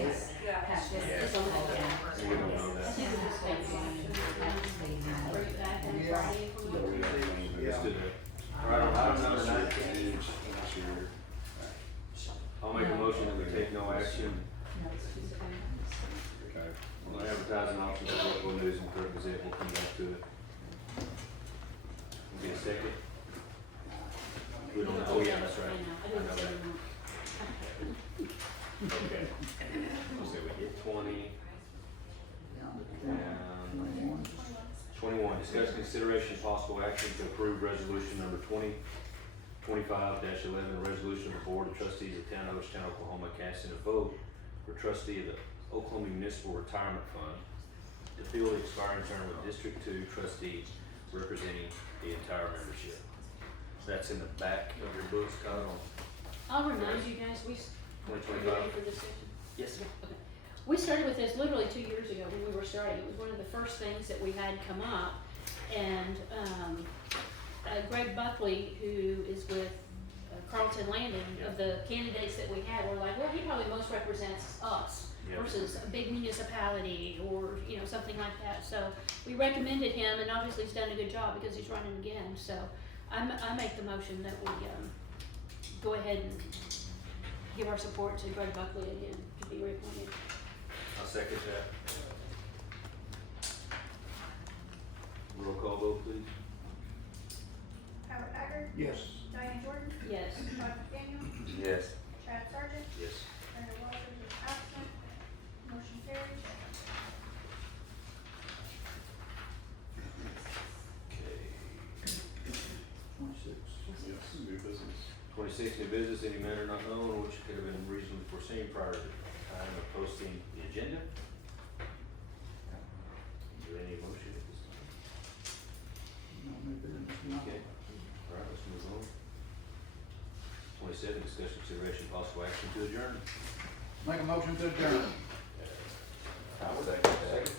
It's on the We don't know that. Bring it back on Friday if we want. Let's do that. Alright, on item number 19, I'll make a motion that we take no action. Okay. On the advertising options for local news and Kirk Gazette, we'll come back to it. We'll get a second. We don't know, oh yeah, that's right. I I know didn't say that. no. Okay. So we get 20. And 21, discuss consideration of possible action to approve resolution number 2025-11, a resolution of the Board of Trustees of Town of Hochatown, Oklahoma, casting a vote for trustee of the Oklahoma Municipal Retirement Fund to fill the expiring term of District 2 trustees representing the entire membership. That's in the back of your books, Todd, on I'll remind you guys, are you ready 2025. for this session? Yes. Okay. We started with this literally 2 years ago when we were starting. It was one of the first things that we had come up. And Greg Buckley, who is with Carlton Landon, of the candidates that we had, we're like, well, he probably most represents us Yeah. versus a big municipality or, you know, something like that. So we recommended him, and obviously he's done a good job because he's running again. So I make the motion that we, go ahead and give our support to Greg Buckley again to be reappointed. I'll second that. Roll call vote, please. Howard Haggard, Yes. Diane Jordan, Yes. Todd McDaniel, Yes. Chad Sargent, Yes. Brenda Walters is absent, motion carries. Okay. 26. Yes, new business. 26, new business, any matter not known which could have been reasonably foreseen prior to the time of posting the agenda. Do any motion at this time? No, maybe not. Okay, alright, let's move on. 27, discussion, consideration, possible action to adjourn. Make a motion to adjourn. Howard, second.